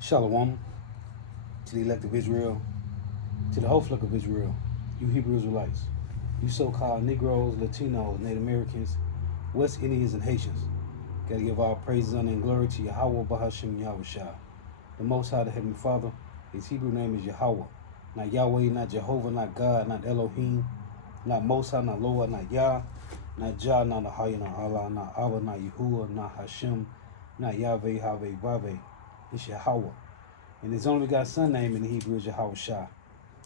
Shalom to the elect of Israel, to the whole flock of Israel, you Hebrew Israelites, you so-called Negroes, Latinos, Native Americans, West Indians, and Haitians. Gotta give all praises, honor, and glory to Yahweh Bahashim Yahushua. The Most High, the Heavenly Father. His Hebrew name is Yahweh. Not Yahweh, not Jehovah, not God, not Elohim, not Most High, not Lord, not Yah, not Jah, not Ahaya, not Allah, not Abba, not Yahuwah, not Hashem, not Yahweh, Haveh, Vaveh. It's Yahweh. And his only begotten son name in the Hebrew is Yahweh Shah.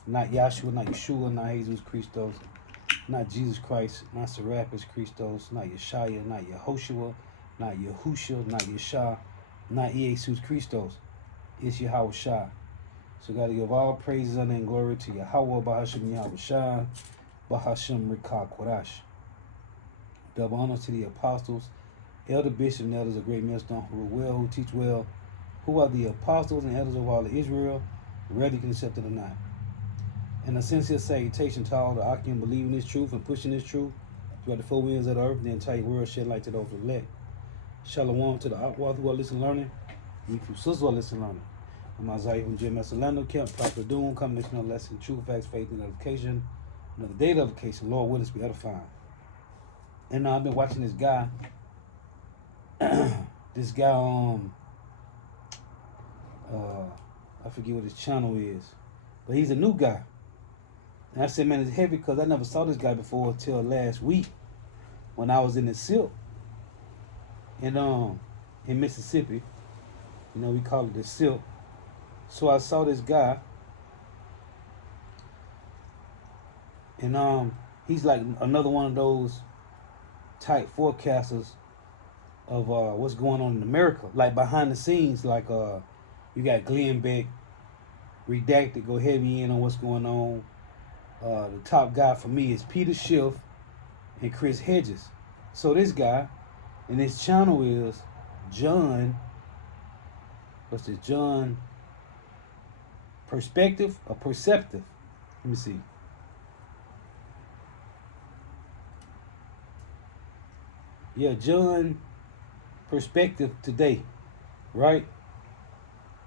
Not Yahshua, not Yeshua, not Jesus Christos, not Jesus Christ, not Serapis Christos, not Yeshaya, not Yehoshua, not Yahusha, not Yeshua, not Jesus Christos. It's Yahweh Shah. So gotta give all praises, honor, and glory to Yahweh Bahashim Yahweh Shah, Bahashim Rikah Korash. Double honor to the apostles, elder bishops, and elders of great millstone who rule well, who teach well, who are the apostles and elders of all of Israel, whether you can accept it or not. And a sincere salutation to all the Akim believing this truth and pushing this truth throughout the four winds of the earth, the entire world, shed light to those who elect. Shalom to the Akwad who are listening learning, and you sisters who are listening learning. I'm Isaiah from Jim Messalando, Camp Prophet Doom, coming to another lesson, truth, facts, faith, and edification. Another day of edification. Lord, will us be edifying. And I've been watching this guy. This guy, I forget what his channel is, but he's a new guy. And I said, man, it's heavy because I never saw this guy before until last week when I was in the silk in Mississippi. You know, we call it the silk. So I saw this guy, and he's like another one of those type forecasters of what's going on in America, like behind the scenes. Like you got Glenn Beck, Redacted, go heavy in on what's going on. The top guy for me is Peter Schiff and Chris Hedges. So this guy, and his channel is John. What's this? John Perspective or Perceptive? Let me see. Yeah, John Perspective Today, right?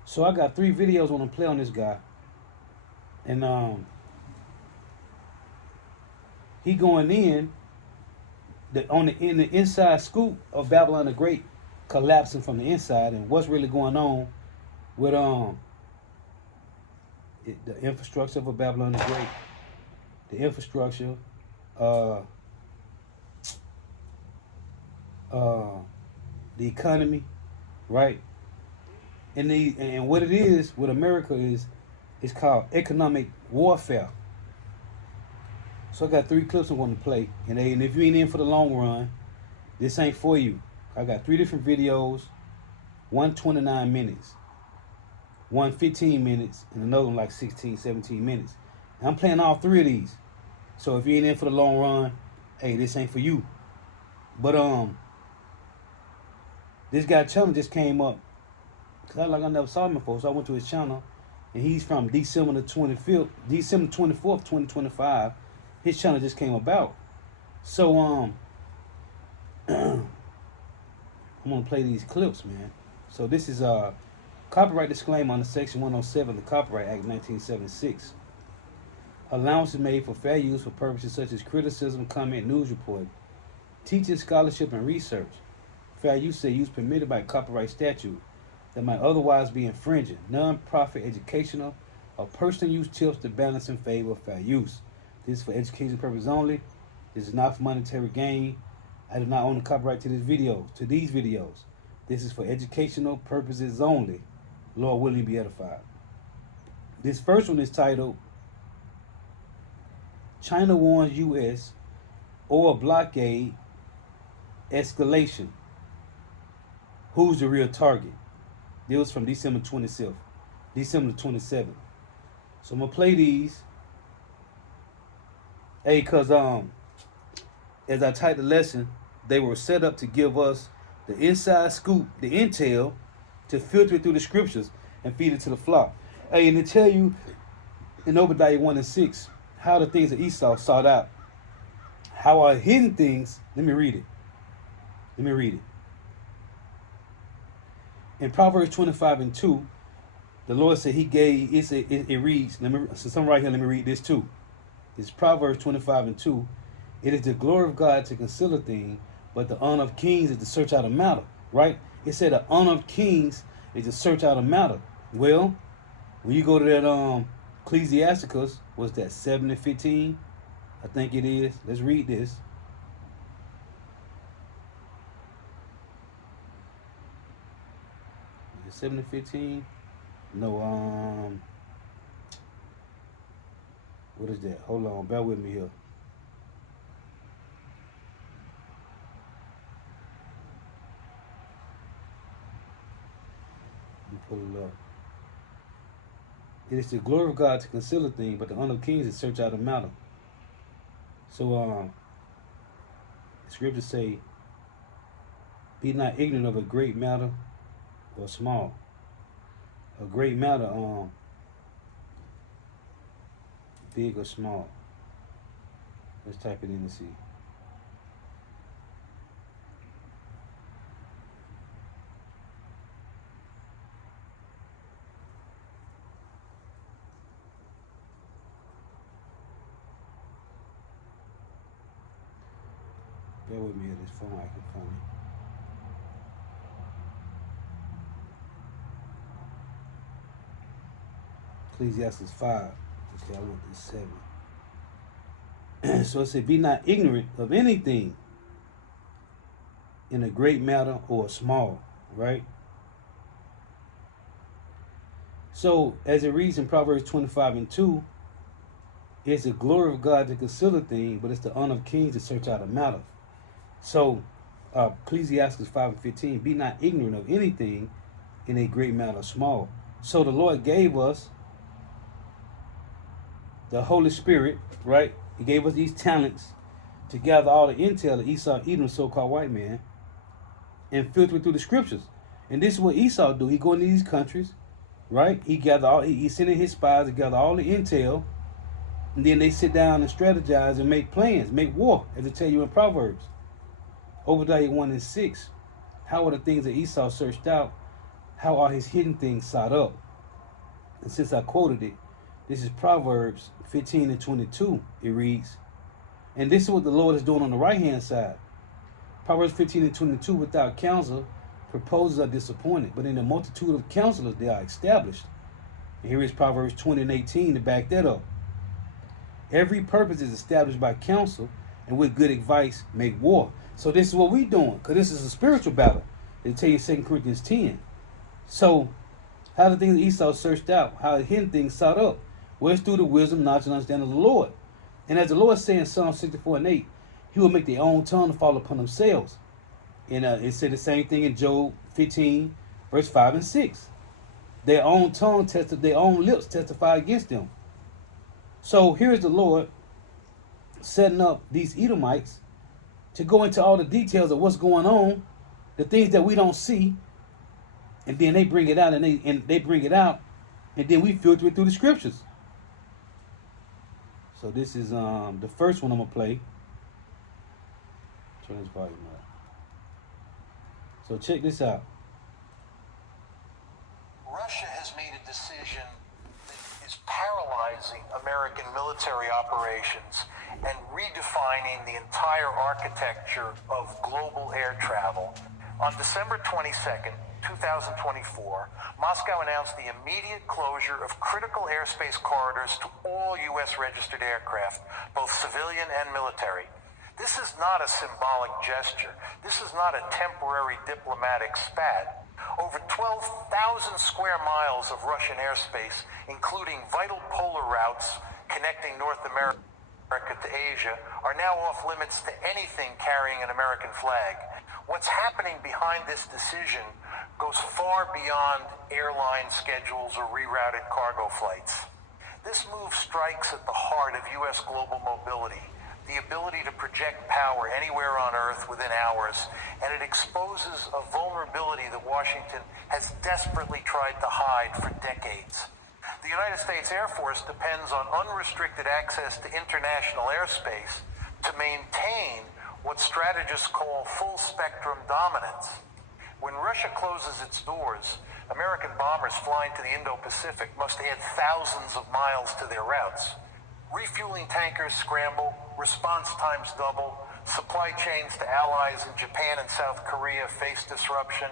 So I got 3 videos I want to play on this guy, and he going in the inside scoop of Babylon the Great collapsing from the inside, and what's really going on with the infrastructure of Babylon the Great, the infrastructure, the economy, right? And what it is with America is it's called economic warfare. So I got 3 clips I want to play, and if you ain't in for the long run, this ain't for you. I got 3 different videos, one 29 minutes, one 15 minutes, and another one like 16, 17 minutes. And I'm playing all 3 of these. So if you ain't in for the long run, hey, this ain't for you. But this guy channel just came up, cause I never saw him before, so I went to his channel, and he's from December 24th, 2025. His channel just came about. So I'm gonna play these clips, man. So this is copyright disclaimer under Section 107 of the Copyright Act 1976. Allowance is made for fair use for purposes such as criticism, comment, news report, teaching, scholarship, and research. Fair use is use permitted by copyright statute that might otherwise be infringing. Non-profit educational or personal use tips to balance in favor of fair use. This is for education purposes only. This is not for monetary gain. I do not own the copyright to these videos. This is for educational purposes only. Lord willing, be edified. This first one is titled China Warns U.S. Oil Blockade Escalation. Who's the real target? This was from December 27th. So I'm going to play these. Hey, because as I typed the lesson, they were set up to give us the inside scoop, the intel, to filter it through the scriptures and feed it to the flock. Hey, and to tell you in Obadiah 1 and 6, how the things of Esau sought out, how our hidden things, let me read it. In Proverbs 25:2, the Lord said He gave. It reads. So some right here. Let me read this too. It's Proverbs 25:2. It is the glory of God to conceal a thing, but the honor of kings is to search out a matter. Right? It said the honor of kings is to search out a matter. Well, when you go to that Ecclesiasticus, what's that, 7:15? I think it is. Let's read this. Is it 7:15? No, what is that? Hold on, bear with me here. Let me pull it up. It is the glory of God to conceal a thing, but the honor of kings is to search out a matter. So, the scriptures say, be not ignorant of a great matter or small. A great matter, big or small. Let's type it in and see. Bear with me at this phone acting funny. Ecclesiastes 5. Okay, I went to 7. So it said, be not ignorant of anything in a great matter or a small, right? So as it reads in Proverbs 25:2, it's the glory of God to conceal a thing, but it's the honor of kings to search out a matter. So Ecclesiastes 5:15, be not ignorant of anything in a great matter or small. So the Lord gave us the Holy Spirit, right? He gave us these talents to gather all the intel that Esau, Edom, the so-called white man, and filter it through the scriptures. And this is what Esau do. He go into these countries, right? He sending his spies to gather all the intel, and then they sit down and strategize and make plans, make war, as I tell you in Proverbs. Obadiah 1:6. How are the things that Esau searched out? How are his hidden things sought up? And since I quoted it, this is Proverbs 15:22. It reads, and this is what the Lord is doing on the right-hand side. Proverbs 15:22, without counsel, proposals are disappointed, but in the multitude of counselors they are established. And here is Proverbs 20:18 to back that up. Every purpose is established by counsel, and with good advice make war. So this is what we're doing, because this is a spiritual battle. They tell you 2 Corinthians 10. So how the things that Esau searched out, how the hidden things sought up. Well, it's through the wisdom, knowledge, and understanding of the Lord. And as the Lord said in Psalm 64:8, He will make their own tongue to fall upon themselves. And it said the same thing in Job 15, verse 5 and 6. Their own tongue their own lips testify against them. So here's the Lord setting up these Edomites to go into all the details of what's going on, the things that we don't see, and then they bring it out, and they bring it out, and then we filter it through the scriptures. So this is the first one I'm gonna play. Turn this volume up. So check this out. Russia has made a decision that is paralyzing American military operations and redefining the entire architecture of global air travel. On December 22nd, 2024, Moscow announced the immediate closure of critical airspace corridors to all U.S. registered aircraft, both civilian and military. This is not a symbolic gesture. This is not a temporary diplomatic spat. Over 12,000 square miles of Russian airspace, including vital polar routes connecting North America to Asia, are now off limits to anything carrying an American flag. What's happening behind this decision goes far beyond airline schedules or rerouted cargo flights. This move strikes at the heart of U.S. global mobility, the ability to project power anywhere on Earth within hours, and it exposes a vulnerability that Washington has desperately tried to hide for decades. The United States Air Force depends on unrestricted access to international airspace to maintain what strategists call full-spectrum dominance. When Russia closes its doors, American bombers flying to the Indo-Pacific must add thousands of miles to their routes. Refueling tankers scramble, response times double, supply chains to allies in Japan and South Korea face disruption.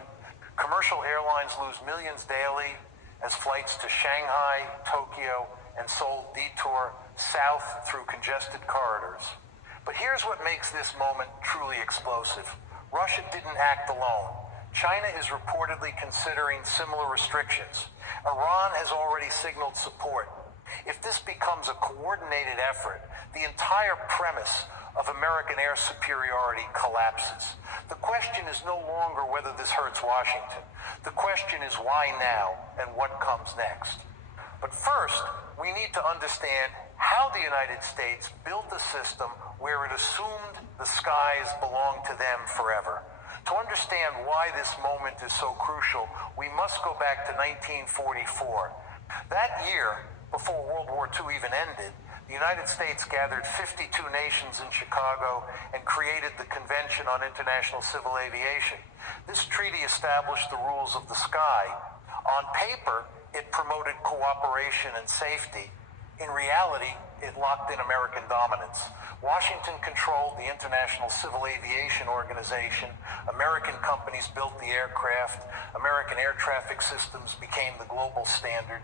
Commercial airlines lose millions daily as flights to Shanghai, Tokyo, and Seoul detour south through congested corridors. But here's what makes this moment truly explosive. Russia didn't act alone. China is reportedly considering similar restrictions. Iran has already signaled support. If this becomes a coordinated effort, the entire premise of American air superiority collapses. The question is no longer whether this hurts Washington. The question is why now and what comes next. But first, we need to understand how the United States built a system where it assumed the skies belonged to them forever. To understand why this moment is so crucial, we must go back to 1944. That year, before World War II even ended, the United States gathered 52 nations in Chicago and created the Convention on International Civil Aviation. This treaty established the rules of the sky. On paper, it promoted cooperation and safety. In reality, it locked in American dominance. Washington controlled the International Civil Aviation Organization. American companies built the aircraft. American air traffic systems became the global standard.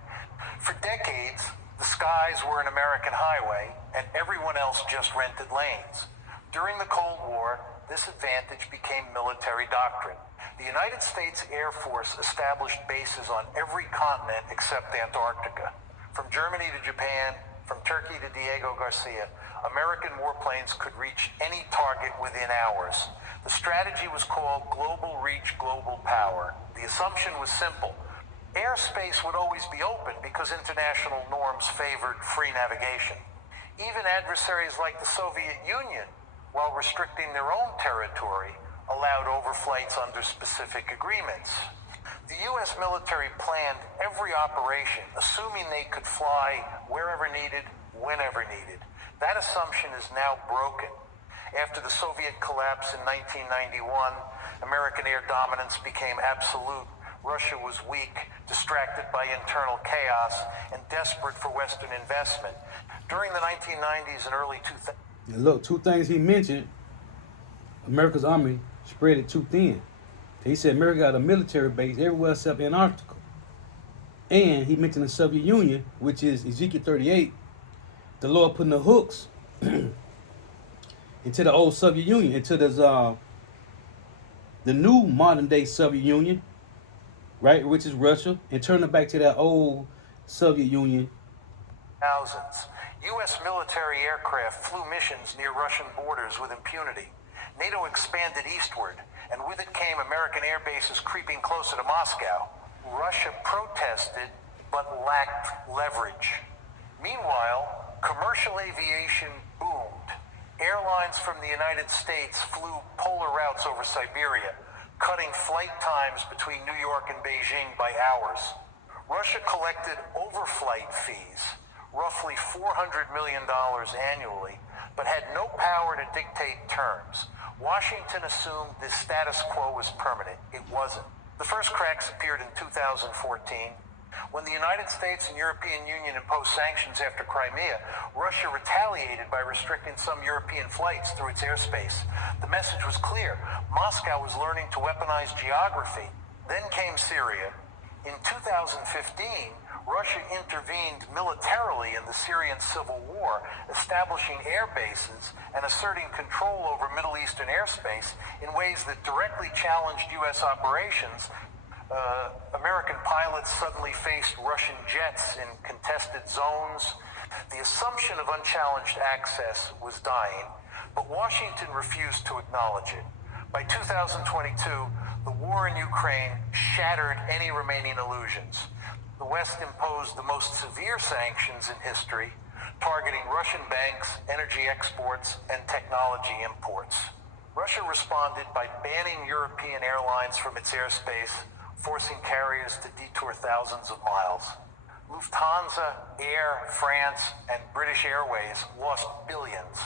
For decades, the skies were an American highway, and everyone else just rented lanes. During the Cold War, this advantage became military doctrine. The United States Air Force established bases on every continent except Antarctica. From Germany to Japan, from Turkey to Diego Garcia, American warplanes could reach any target within hours. The strategy was called Global Reach, Global Power. The assumption was simple. Airspace would always be open because international norms favored free navigation. Even adversaries like the Soviet Union, while restricting their own territory, allowed overflights under specific agreements. The U.S. military planned every operation, assuming they could fly wherever needed, whenever needed. That assumption is now broken. After the Soviet collapse in 1991, American air dominance became absolute. Russia was weak, distracted by internal chaos, and desperate for Western investment. During the 1990s and early 2000s... And look, two things he mentioned. America's army spread it too thin. He said America got a military base everywhere except Antarctica. And he mentioned the Soviet Union, which is Ezekiel 38. The Lord putting the hooks into the old Soviet Union, into the new modern day Soviet Union, right, which is Russia, and turn it back to that old Soviet Union. Thousands. U.S. military aircraft flew missions near Russian borders with impunity. NATO expanded eastward, and with it came American air bases creeping closer to Moscow. Russia protested, but lacked leverage. Meanwhile, commercial aviation boomed. Airlines from the United States flew polar routes over Siberia, cutting flight times between New York and Beijing by hours. Russia collected overflight fees, roughly $400 million annually, but had no power to dictate terms. Washington assumed this status quo was permanent. It wasn't. The first cracks appeared in 2014, when the United States and European Union imposed sanctions after Crimea. Russia retaliated by restricting some European flights through its airspace. The message was clear. Moscow was learning to weaponize geography. Then came Syria. In 2015, Russia intervened militarily in the Syrian civil war, establishing air bases and asserting control over Middle Eastern airspace in ways that directly challenged U.S. operations. American pilots suddenly faced Russian jets in contested zones. The assumption of unchallenged access was dying, but Washington refused to acknowledge it. By 2022, the war in Ukraine shattered any remaining illusions. The West imposed the most severe sanctions in history, targeting Russian banks, energy exports, and technology imports. Russia responded by banning European airlines from its airspace, forcing carriers to detour thousands of miles. Lufthansa, Air France, and British Airways lost billions,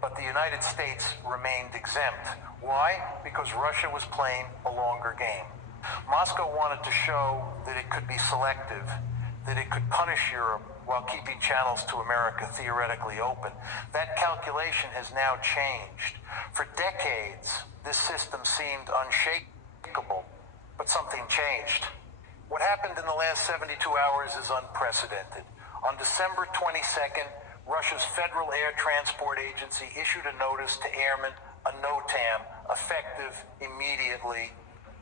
but the United States remained exempt. Why? Because Russia was playing a longer game. Moscow wanted to show that it could be selective, that it could punish Europe while keeping channels to America theoretically open. That calculation has now changed. For decades, this system seemed unshakable, but something changed. What happened in the last 72 hours is unprecedented. On December 22nd, Russia's Federal Air Transport Agency issued a notice to airmen, a NOTAM, effective immediately.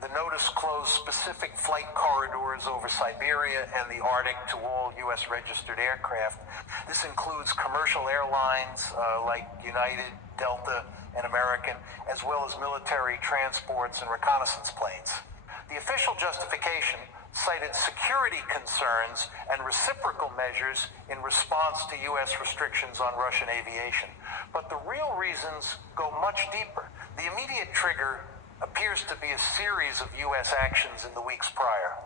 The notice closed specific flight corridors over Siberia and the Arctic to all U.S. registered aircraft. This includes commercial airlines like United, Delta, and American, as well as military transports and reconnaissance planes. The official justification cited security concerns and reciprocal measures in response to U.S. restrictions on Russian aviation. But the real reasons go much deeper. The immediate trigger appears to be a series of U.S. actions in the weeks prior.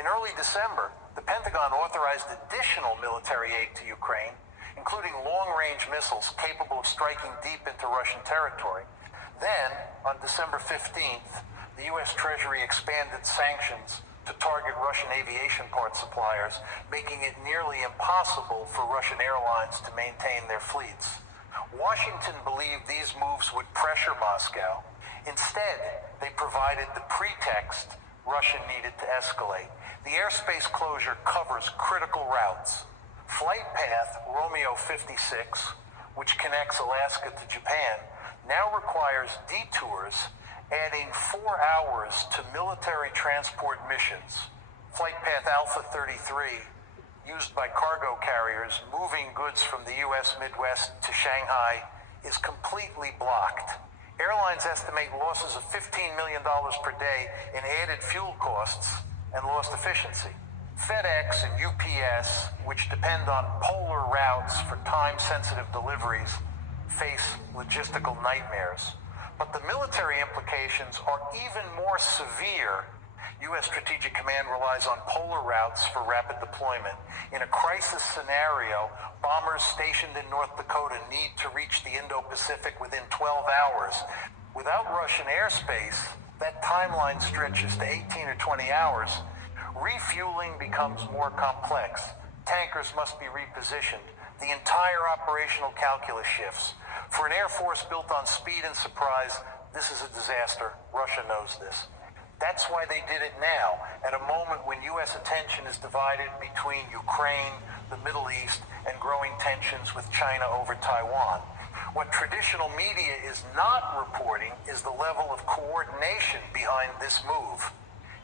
In early December, the Pentagon authorized additional military aid to Ukraine, including long-range missiles capable of striking deep into Russian territory. Then, on December 15th, the U.S. Treasury expanded sanctions to target Russian aviation part suppliers, making it nearly impossible for Russian airlines to maintain their fleets. Washington believed these moves would pressure Moscow. Instead, they provided the pretext Russia needed to escalate. The airspace closure covers critical routes. Flight path Romeo 56, which connects Alaska to Japan, now requires detours, adding 4 hours to military transport missions. Flight path Alpha 33, used by cargo carriers moving goods from the U.S. Midwest to Shanghai, is completely blocked. Airlines estimate losses of $15 million per day in added fuel costs and lost efficiency. FedEx and UPS, which depend on polar routes for time-sensitive deliveries, face logistical nightmares. But the military implications are even more severe. U.S. Strategic Command relies on polar routes for rapid deployment. In a crisis scenario, bombers stationed in North Dakota need to reach the Indo-Pacific within 12 hours. Without Russian airspace, that timeline stretches to 18 or 20 hours. Refueling becomes more complex. Tankers must be repositioned. The entire operational calculus shifts. For an Air Force built on speed and surprise, this is a disaster. Russia knows this. That's why they did it now, at a moment when U.S. attention is divided between Ukraine, the Middle East, and growing tensions with China over Taiwan. What traditional media is not reporting is the level of coordination behind this move.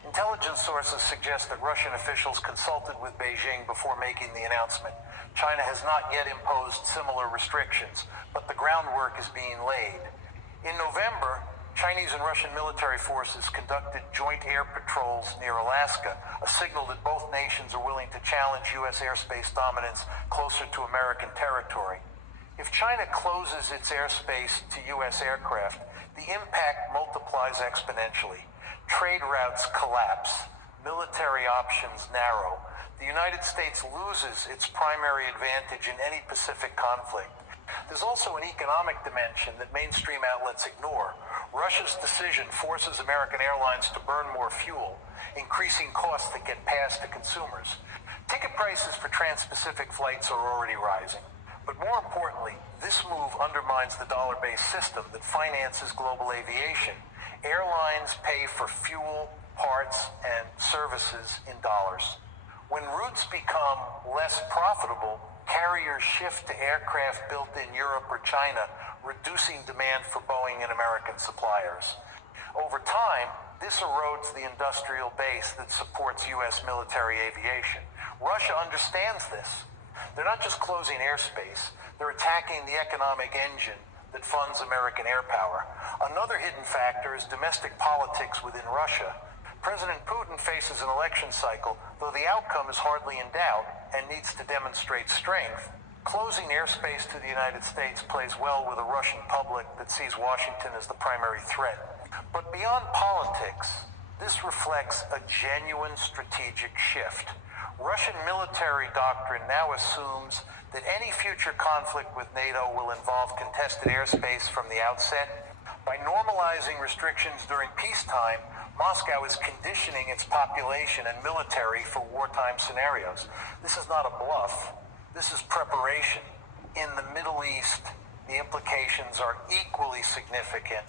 Intelligence sources suggest that Russian officials consulted with Beijing before making the announcement. China has not yet imposed similar restrictions, but the groundwork is being laid. In November, Chinese and Russian military forces conducted joint air patrols near Alaska, a signal that both nations are willing to challenge U.S. airspace dominance closer to American territory. If China closes its airspace to U.S. aircraft, the impact multiplies exponentially. Trade routes collapse, military options narrow. The United States loses its primary advantage in any Pacific conflict. There's also an economic dimension that mainstream outlets ignore. Russia's decision forces American airlines to burn more fuel, increasing costs that get passed to consumers. Ticket prices for trans-Pacific flights are already rising. But more importantly, this move undermines the dollar-based system that finances global aviation. Airlines pay for fuel, parts, and services in dollars. When routes become less profitable, carriers shift to aircraft built in Europe or China, reducing demand for Boeing and American suppliers. Over time, this erodes the industrial base that supports U.S. military aviation. Russia understands this. They're not just closing airspace, they're attacking the economic engine that funds American air power. Another hidden factor is domestic politics within Russia. President Putin faces an election cycle, though the outcome is hardly in doubt and needs to demonstrate strength. Closing airspace to the United States plays well with a Russian public that sees Washington as the primary threat. But beyond politics, this reflects a genuine strategic shift. Russian military doctrine now assumes that any future conflict with NATO will involve contested airspace from the outset. By normalizing restrictions during peacetime, Moscow is conditioning its population and military for wartime scenarios. This is not a bluff. This is preparation. In the Middle East, the implications are equally significant.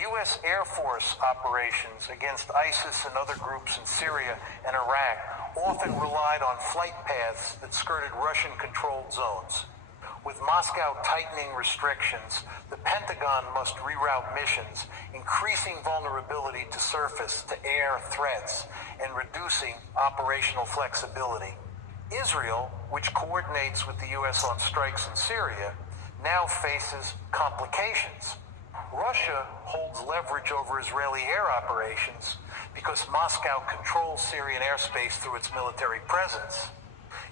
U.S. Air Force operations against ISIS and other groups in Syria and Iraq often relied on flight paths that skirted Russian-controlled zones. With Moscow tightening restrictions, the Pentagon must reroute missions, increasing vulnerability to surface to air threats and reducing operational flexibility. Israel, which coordinates with the U.S. on strikes in Syria, now faces complications. Russia holds leverage over Israeli air operations because Moscow controls Syrian airspace through its military presence.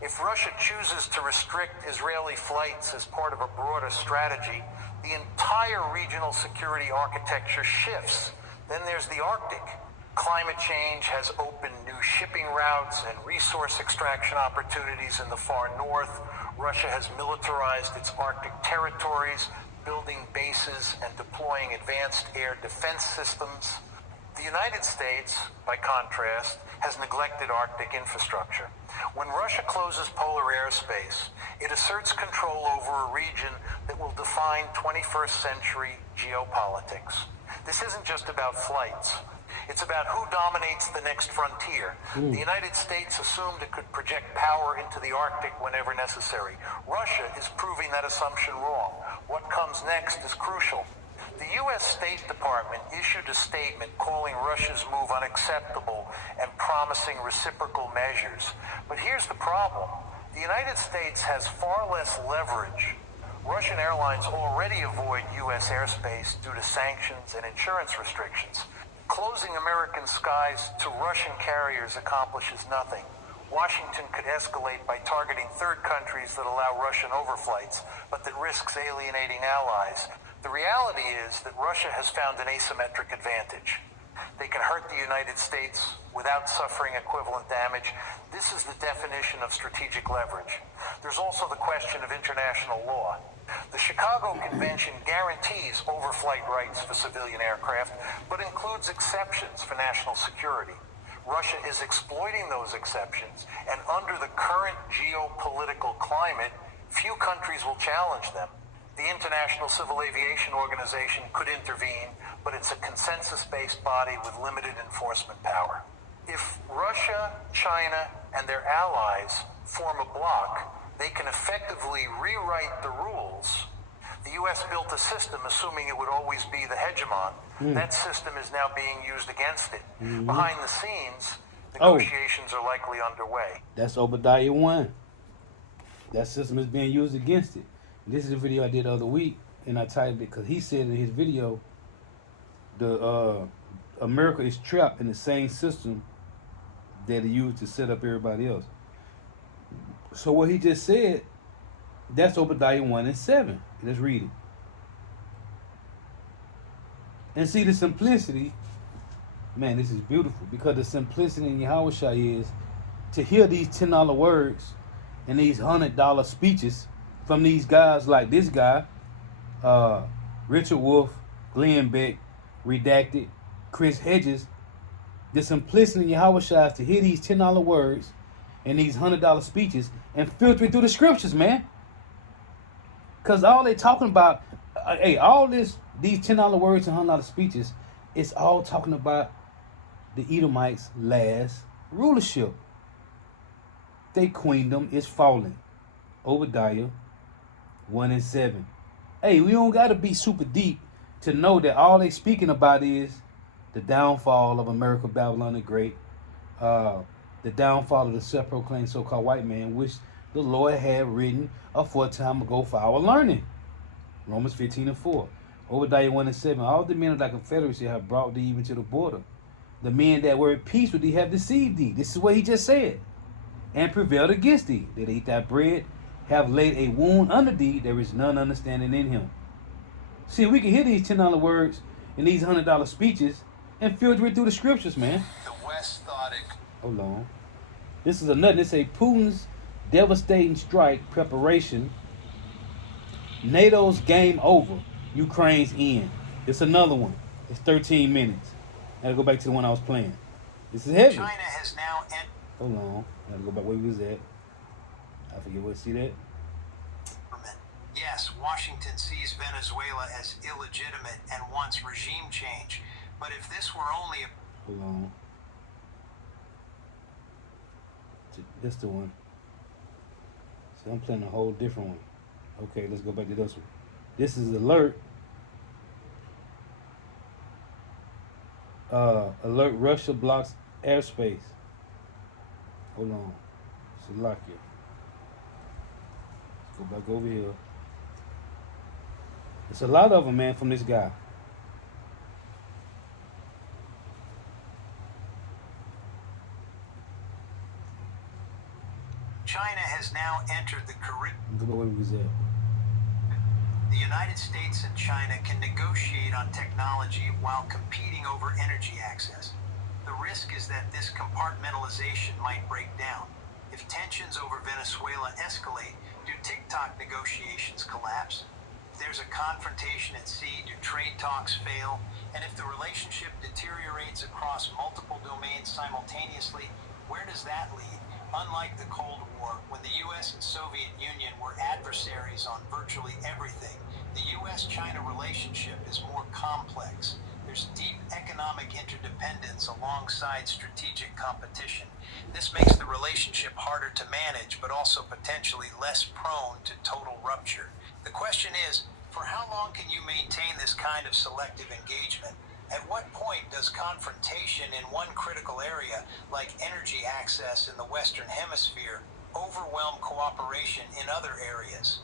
If Russia chooses to restrict Israeli flights as part of a broader strategy, the entire regional security architecture shifts. Then there's the Arctic. Climate change has opened new shipping routes and resource extraction opportunities in the far north. Russia has militarized its Arctic territories, building bases and deploying advanced air defense systems. The United States, by contrast, has neglected Arctic infrastructure. When Russia closes polar airspace, it asserts control over a region that will define 21st century geopolitics. This isn't just about flights. It's about who dominates the next frontier. The United States assumed it could project power into the Arctic whenever necessary. Russia is proving that assumption wrong. What comes next is crucial. The U.S. State Department issued a statement calling Russia's move unacceptable and promising reciprocal measures. But here's the problem. The United States has far less leverage. Russian airlines already avoid U.S. airspace due to sanctions and insurance restrictions. Closing American skies to Russian carriers accomplishes nothing. Washington could escalate by targeting third countries that allow Russian overflights, but that risks alienating allies. The reality is that Russia has found an asymmetric advantage. They can hurt the United States without suffering equivalent damage. This is the definition of strategic leverage. There's also the question of international law. The Chicago Convention guarantees overflight rights for civilian aircraft, but includes exceptions for national security. Russia is exploiting those exceptions, and under the current geopolitical climate, few countries will challenge them. The International Civil Aviation Organization could intervene, but it's a consensus-based body with limited enforcement power. If Russia, China, and their allies form a bloc, they can effectively rewrite the rules. The U.S. built a system assuming it would always be the hegemon. That system is now being used against it. Behind the scenes, negotiations are likely underway. That's Obadiah 1. That system is being used against it. This is a video I did the other week, and I titled it because he said in his video, America is trapped in the same system that he used to set up everybody else. So what he just said, that's Obadiah 1 and 7. Let's read it. And see the simplicity, man, this is beautiful, because the simplicity in Yahushua is to hear these $10 words and these $100 speeches from these guys like this guy, Richard Wolff, Glenn Beck, Redacted, Chris Hedges. The simplicity in Yahushua is to hear these $10 words and these $100 speeches and filter it through the scriptures, man. Because all they talking about, all these $10 words and $100 speeches, it's all talking about the Edomites' last rulership. Their queendom is falling. Obadiah 1 and 7. Hey, we don't got to be super deep to know that all they speaking about is the downfall of America, Babylon the Great, the downfall of the self-proclaimed so-called white man, which the Lord had written aforetime ago for our learning. Romans 15 and 4. Obadiah 1 and 7. All the men of thy confederacy have brought thee even to the border. The men that were at peace with thee have deceived thee. This is what he just said. And prevailed against thee. That ate thy bread, have laid a wound under thee. There is none understanding in him. See, we can hear these $10 words and these $100 speeches and filter it through the scriptures, man. The West thought it. Hold on. This is another. They say Putin's devastating strike preparation. NATO's game over. Ukraine's in. It's another one. It's 13 minutes. Gotta go back to the one I was playing. This is heavy. China has now Hold on. Gotta go back where we was at. I forget what. See that? Yes, Washington sees Venezuela as illegitimate and wants regime change. But if this were only a... Hold on. This the one. So I'm playing a whole different one. Okay, let's go back to this one. This is alert. Alert Russia blocks airspace. Hold on. Slovakia. Let's go back over here. It's a lot of them, man, from this guy. China has now entered the Caribbean. Look at where we was at. The United States and China can negotiate on technology while competing over energy access. The risk is that this compartmentalization might break down. If tensions over Venezuela escalate, do TikTok negotiations collapse? If there's a confrontation at sea, do trade talks fail? And if the relationship deteriorates across multiple domains simultaneously, where does that lead? Unlike the Cold War, when the U.S. and Soviet Union were adversaries on virtually everything, the U.S.-China relationship is more complex. There's deep economic interdependence alongside strategic competition. This makes the relationship harder to manage, but also potentially less prone to total rupture. The question is, for how long can you maintain this kind of selective engagement? At what point does confrontation in one critical area, like energy access in the Western Hemisphere, overwhelm cooperation in other areas?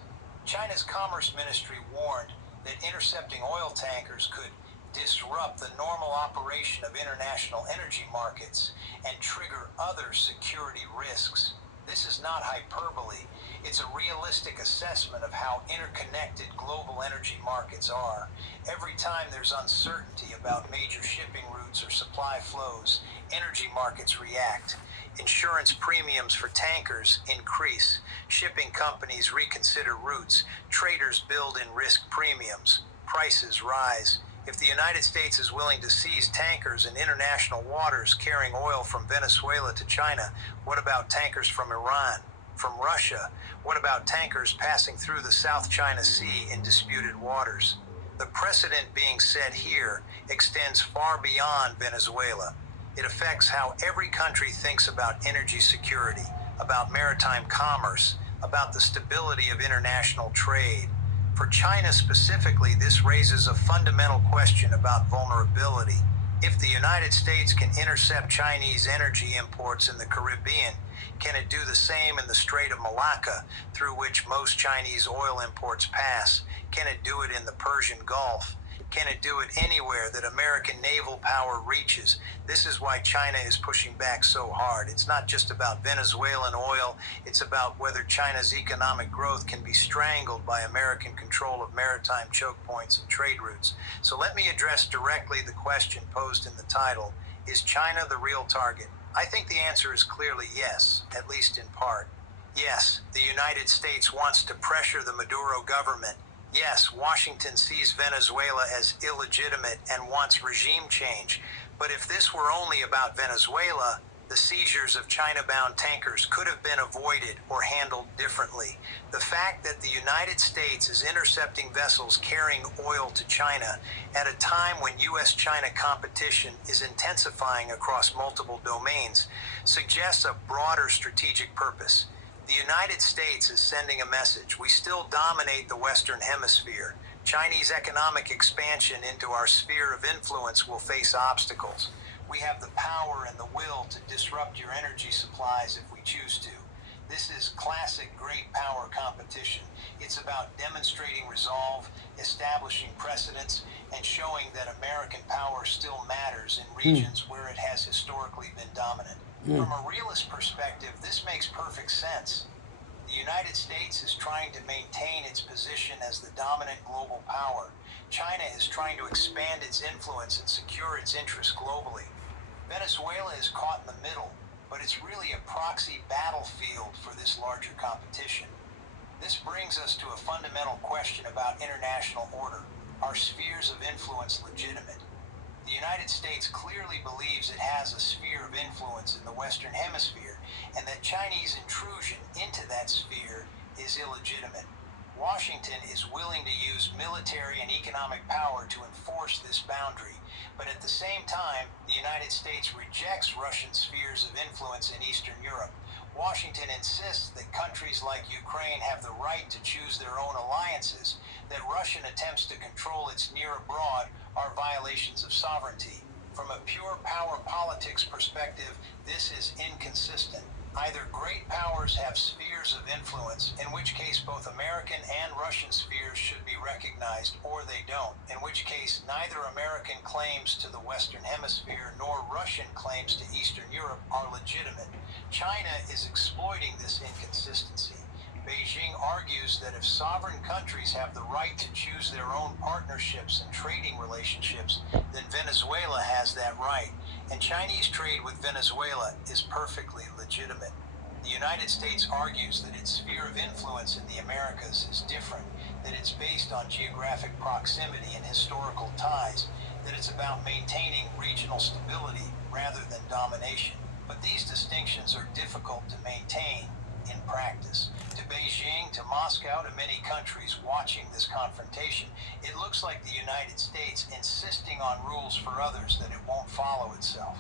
China's Commerce Ministry warned that intercepting oil tankers could disrupt the normal operation of international energy markets and trigger other security risks. This is not hyperbole. It's a realistic assessment of how interconnected global energy markets are. Every time there's uncertainty about major shipping routes or supply flows, energy markets react. Insurance premiums for tankers increase. Shipping companies reconsider routes. Traders build in risk premiums. Prices rise. If the United States is willing to seize tankers in international waters carrying oil from Venezuela to China, what about tankers from Iran, from Russia? What about tankers passing through the South China Sea in disputed waters? The precedent being set here extends far beyond Venezuela. It affects how every country thinks about energy security, about maritime commerce, about the stability of international trade. For China specifically, this raises a fundamental question about vulnerability. If the United States can intercept Chinese energy imports in the Caribbean, can it do the same in the Strait of Malacca, through which most Chinese oil imports pass? Can it do it in the Persian Gulf? Can it do it anywhere that American naval power reaches? This is why China is pushing back so hard. It's not just about Venezuelan oil. It's about whether China's economic growth can be strangled by American control of maritime choke points and trade routes. So let me address directly the question posed in the title. Is China the real target? I think the answer is clearly yes, at least in part. Yes, the United States wants to pressure the Maduro government. Yes, Washington sees Venezuela as illegitimate and wants regime change. But if this were only about Venezuela, the seizures of China-bound tankers could have been avoided or handled differently. The fact that the United States is intercepting vessels carrying oil to China at a time when U.S.-China competition is intensifying across multiple domains suggests a broader strategic purpose. The United States is sending a message. We still dominate the Western Hemisphere. Chinese economic expansion into our sphere of influence will face obstacles. We have the power and the will to disrupt your energy supplies if we choose to. This is classic great power competition. It's about demonstrating resolve, establishing precedents, and showing that American power still matters in regions where it has historically been dominant. From a realist perspective, this makes perfect sense. The United States is trying to maintain its position as the dominant global power. China is trying to expand its influence and secure its interests globally. Venezuela is caught in the middle, but it's really a proxy battlefield for this larger competition. This brings us to a fundamental question about international order. Are spheres of influence legitimate? The United States clearly believes it has a sphere of influence in the Western Hemisphere, and that Chinese intrusion into that sphere is illegitimate. Washington is willing to use military and economic power to enforce this boundary, but at the same time, the United States rejects Russian spheres of influence in Eastern Europe. Washington insists that countries like Ukraine have the right to choose their own alliances, that Russian attempts to control its near abroad are violations of sovereignty. From a pure power politics perspective, this is inconsistent. Either great powers have spheres of influence, in which case both American and Russian spheres should be recognized, or they don't, in which case neither American claims to the Western Hemisphere nor Russian claims to Eastern Europe are legitimate. China is exploiting this inconsistency. Beijing argues that if sovereign countries have the right to choose their own partnerships and trading relationships, then Venezuela has that right, and Chinese trade with Venezuela is perfectly legitimate. The United States argues that its sphere of influence in the Americas is different, that it's based on geographic proximity and historical ties, that it's about maintaining regional stability rather than domination. But these distinctions are difficult to maintain in practice. To Beijing, to Moscow, to many countries watching this confrontation, it looks like the United States insisting on rules for others that it won't follow itself.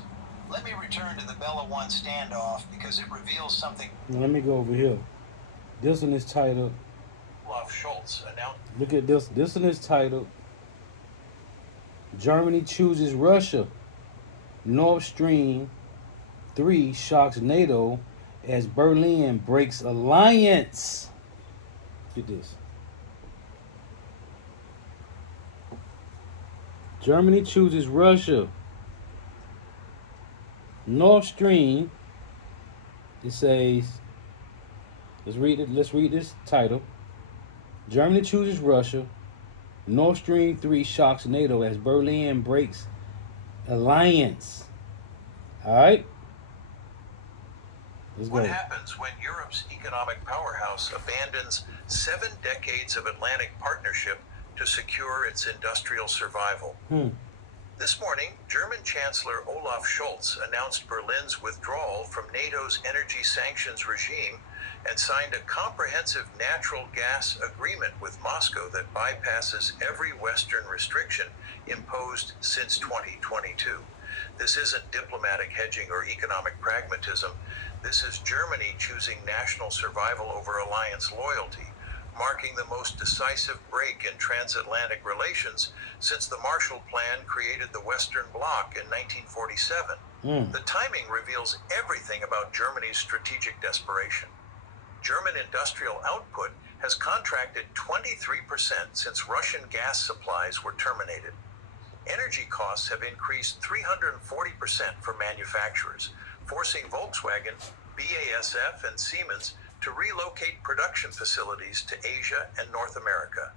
Let me return to the Bella One standoff because it reveals something. Now let me go over here. This one is titled, Olaf Scholz announced. look at this. This one is titled, Germany chooses Russia. Nord Stream 3 shocks NATO as Berlin breaks alliance. Look at this. Germany chooses Russia. Nord Stream, it says, let's read this title. Germany chooses Russia. Nord Stream 3 shocks NATO as Berlin breaks alliance. Alright? Let's go. What happens when Europe's economic powerhouse abandons 7 decades of Atlantic partnership to secure its industrial survival? This morning, German Chancellor Olaf Scholz announced Berlin's withdrawal from NATO's energy sanctions regime and signed a comprehensive natural gas agreement with Moscow that bypasses every Western restriction imposed since 2022. This isn't diplomatic hedging or economic pragmatism. This is Germany choosing national survival over alliance loyalty, marking the most decisive break in transatlantic relations since the Marshall Plan created the Western Bloc in 1947. The timing reveals everything about Germany's strategic desperation. German industrial output has contracted 23% since Russian gas supplies were terminated. Energy costs have increased 340% for manufacturers, forcing Volkswagen, BASF, and Siemens to relocate production facilities to Asia and North America.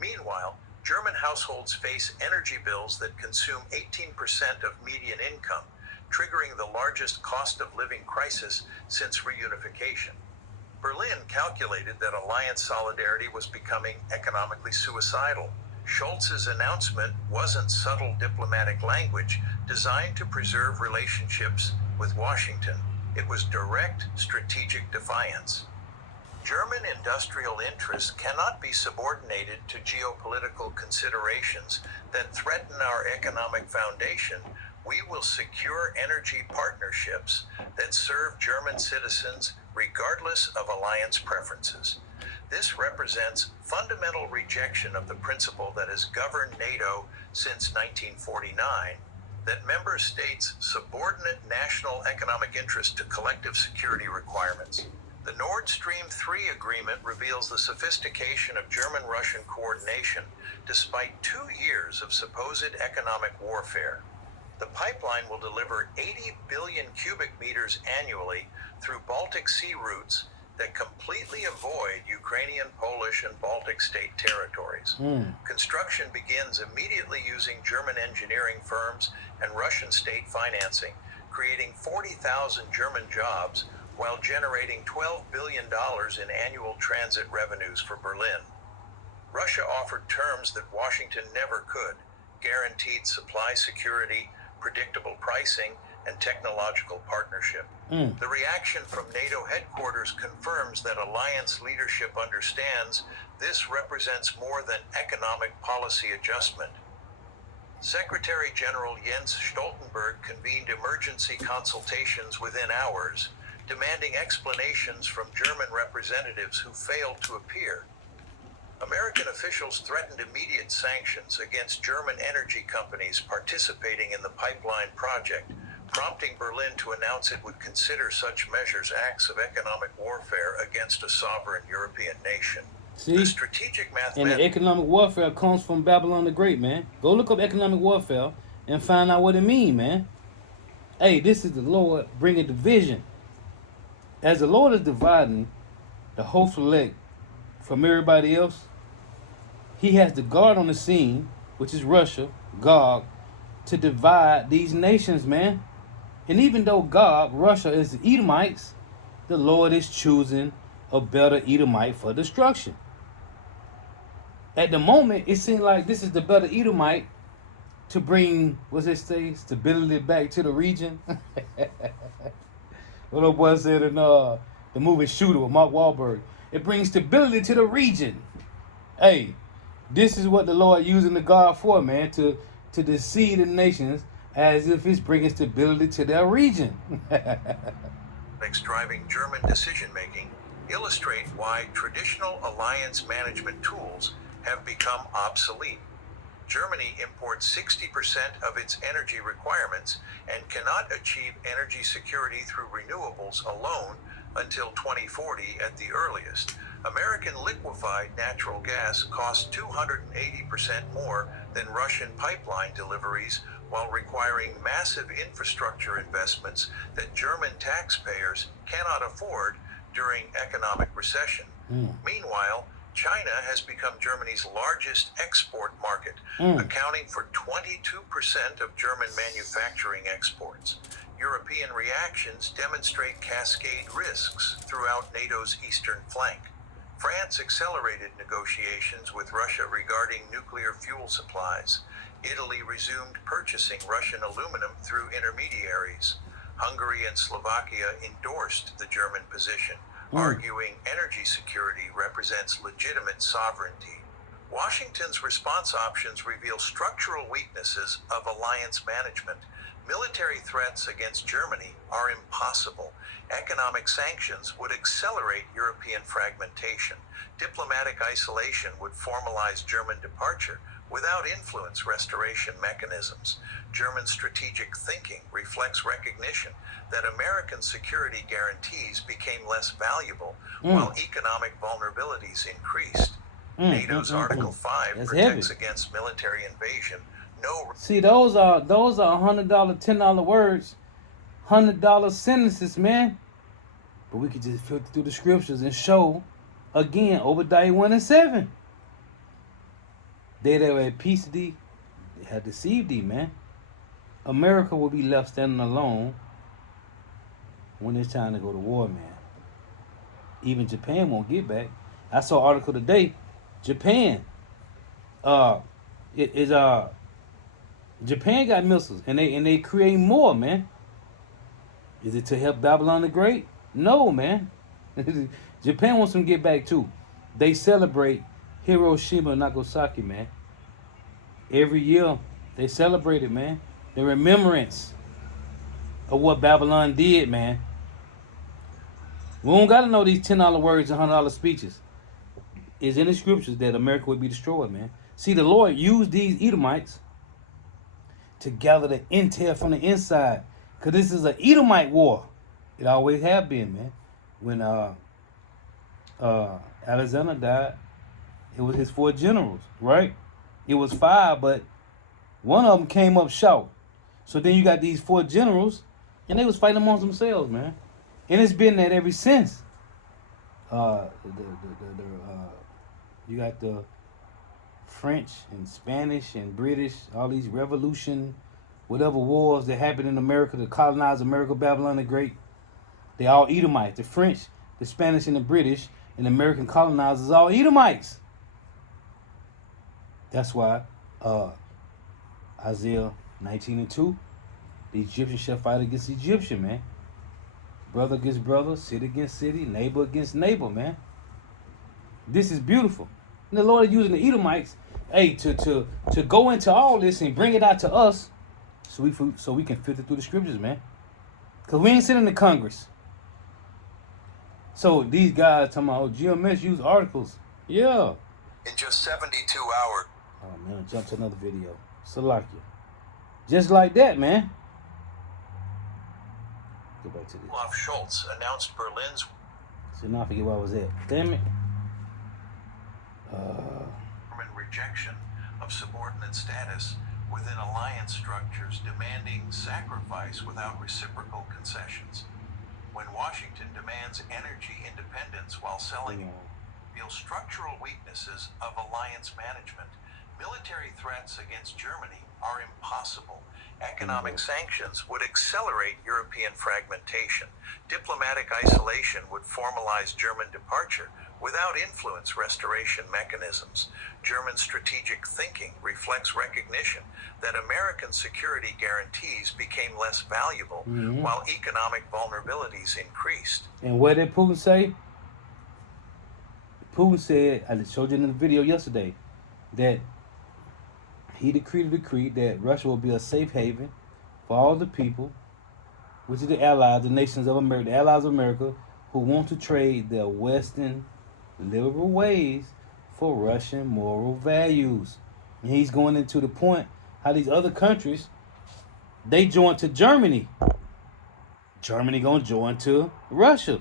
Meanwhile, German households face energy bills that consume 18% of median income, triggering the largest cost of living crisis since reunification. Berlin calculated that alliance solidarity was becoming economically suicidal. Scholz's announcement wasn't subtle diplomatic language designed to preserve relationships with Washington. It was direct strategic defiance. German industrial interests cannot be subordinated to geopolitical considerations that threaten our economic foundation. We will secure energy partnerships that serve German citizens regardless of alliance preferences. This represents fundamental rejection of the principle that has governed NATO since 1949, that member states subordinate national economic interests to collective security requirements. The Nord Stream 3 agreement reveals the sophistication of German-Russian coordination despite 2 years of supposed economic warfare. The pipeline will deliver 80 billion cubic meters annually through Baltic Sea routes that completely avoid Ukrainian, Polish, and Baltic state territories. Construction begins immediately using German engineering firms and Russian state financing, creating 40,000 German jobs while generating $12 billion in annual transit revenues for Berlin. Russia offered terms that Washington never could: guaranteed supply security, predictable pricing, and technological partnership. The reaction from NATO headquarters confirms that alliance leadership understands this represents more than economic policy adjustment. Secretary General Jens Stoltenberg convened emergency consultations within hours, demanding explanations from German representatives who failed to appear. American officials threatened immediate sanctions against German energy companies participating in the pipeline project, prompting Berlin to announce it would consider such measures acts of economic warfare against a sovereign European nation. See? The strategic And the economic warfare comes from Babylon the Great, man. Go look up economic warfare and find out what it means, man. Hey, this is the Lord bringing division. As the Lord is dividing the host elect from everybody else, he has the guard on the scene, which is Russia, Gog, to divide these nations, man. And even though Gog, Russia, is the Edomites, the Lord is choosing a better Edomite for destruction. At the moment, it seems like this is the better Edomite to bring, what's it say, stability back to the region. What old boy said in the movie Shooter with Mark Wahlberg. It brings stability to the region. Hey, this is what the Lord using the God for, man, to deceive the nations as if it's bringing stability to their region. Driving German decision-making illustrate why traditional alliance management tools have become obsolete. Germany imports 60% of its energy requirements and cannot achieve energy security through renewables alone until 2040 at the earliest. American liquefied natural gas costs 280% more than Russian pipeline deliveries, while requiring massive infrastructure investments that German taxpayers cannot afford during economic recession. Meanwhile, China has become Germany's largest export market, accounting for 22% of German manufacturing exports. European reactions demonstrate cascade risks throughout NATO's eastern flank. France accelerated negotiations with Russia regarding nuclear fuel supplies. Italy resumed purchasing Russian aluminum through intermediaries. Hungary and Slovakia endorsed the German position, arguing energy security represents legitimate sovereignty. Washington's response options reveal structural weaknesses of alliance management. Military threats against Germany are impossible. Economic sanctions would accelerate European fragmentation. Diplomatic isolation would formalize German departure without influence restoration mechanisms. German strategic thinking reflects recognition that American security guarantees became less valuable while economic vulnerabilities increased. NATO's Article 5 That's protects heavy. against military invasion. See, those are $100, $10 words, $100 sentences, man. But we could just filter through the scriptures and show, again, Obadiah 1 and 7. They that were at peace with thee, they had deceived thee, man. America will be left standing alone when it's time to go to war, man. Even Japan won't get back. I saw an article today. Japan Japan got missiles and they create more, man. Is it to help Babylon the Great? No, man. Japan wants them to get back too. They celebrate Hiroshima and Nagasaki, man. Every year they celebrate it, man. The remembrance of what Babylon did, man. We don't gotta know these $10 words and $100 speeches. It's in the scriptures that America would be destroyed, man. See, the Lord used these Edomites to gather the intel from the inside. Because this is an Edomite war. It always have been, man. When Alexander died, it was his 4 generals, right? It was 5, but one of them came up short. So then you got these 4 generals, and they was fighting amongst themselves, man. And it's been that ever since. You got the French and Spanish and British, all these revolution, whatever wars that happened in America to colonize America, Babylon the Great. They all Edomites. The French, the Spanish, and the British, and the American colonizers all Edomites. That's why Isaiah 19:2. The Egyptian shall fight against the Egyptian, man. Brother against brother, city against city, neighbor against neighbor, man. This is beautiful. And the Lord is using the Edomites, hey, to go into all this and bring it out to us, so we can filter through the scriptures, man. Cause we ain't sitting in the Congress. So these guys talking about, oh, GMS use articles. Yeah. In just 72 hours. Oh man, jump to another video. Salakia. Just like that, man. Go back to this. Olaf Scholz announced Berlin's So now I forget where I was at. Damn it. German rejection of subordinate status within alliance structures demanding sacrifice without reciprocal concessions. When Washington demands energy independence while selling reveals structural weaknesses of alliance management. Military threats against Germany are impossible. Economic sanctions would accelerate European fragmentation. Diplomatic isolation would formalize German departure without influence restoration mechanisms. German strategic thinking reflects recognition that American security guarantees became less valuable while economic vulnerabilities increased. And what did Putin say? Putin said, I showed you in the video yesterday, that he decreed a decree that Russia will be a safe haven for all the people, which is the allies, the nations of America, the allies of America, who want to trade their Western liberal ways for Russian moral values. And he's going into the point how these other countries, they join to Germany. Germany gonna join to Russia.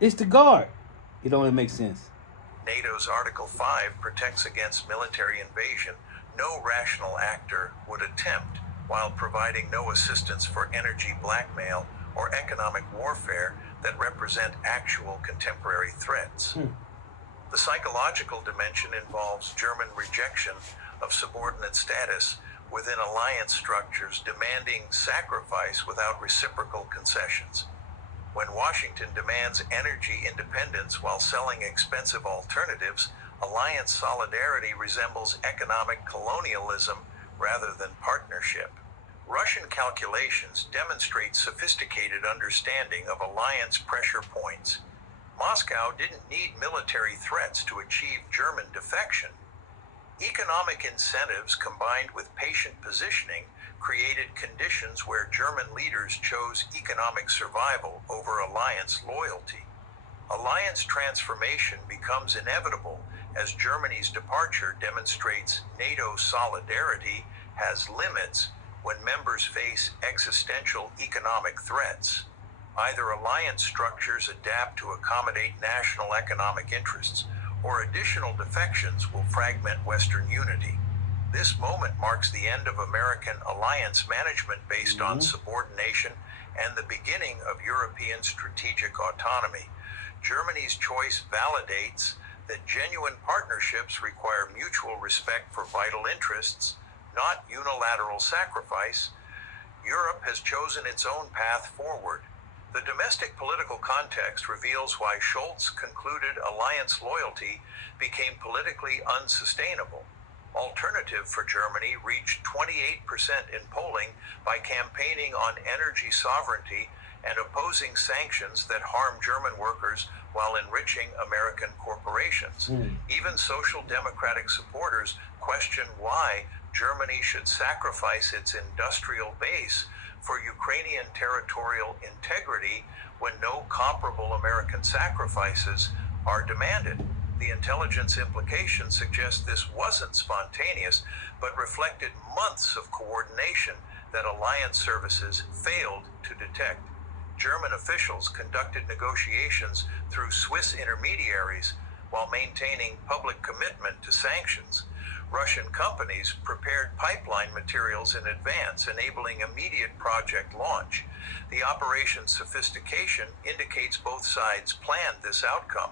It's the guard. It don't even make sense. NATO's Article 5 protects against military invasion no rational actor would attempt while providing no assistance for energy blackmail or economic warfare that represent actual contemporary threats. The psychological dimension involves German rejection of subordinate status within alliance structures demanding sacrifice without reciprocal concessions. When Washington demands energy independence while selling expensive alternatives, alliance solidarity resembles economic colonialism rather than partnership. Russian calculations demonstrate sophisticated understanding of alliance pressure points. Moscow didn't need military threats to achieve German defection. Economic incentives combined with patient positioning created conditions where German leaders chose economic survival over alliance loyalty. Alliance transformation becomes inevitable as Germany's departure demonstrates NATO solidarity has limits when members face existential economic threats. Either alliance structures adapt to accommodate national economic interests, or additional defections will fragment Western unity. This moment marks the end of American alliance management based on subordination and the beginning of European strategic autonomy. Germany's choice validates that genuine partnerships require mutual respect for vital interests, not unilateral sacrifice. Europe has chosen its own path forward. The domestic political context reveals why Scholz concluded alliance loyalty became politically unsustainable. Alternative for Germany reached 28% in polling by campaigning on energy sovereignty and opposing sanctions that harm German workers while enriching American corporations. Even social democratic supporters question why Germany should sacrifice its industrial base for Ukrainian territorial integrity when no comparable American sacrifices are demanded. The intelligence implication suggests this wasn't spontaneous, but reflected months of coordination that alliance services failed to detect. German officials conducted negotiations through Swiss intermediaries while maintaining public commitment to sanctions. Russian companies prepared pipeline materials in advance, enabling immediate project launch. The operation's sophistication indicates both sides planned this outcome.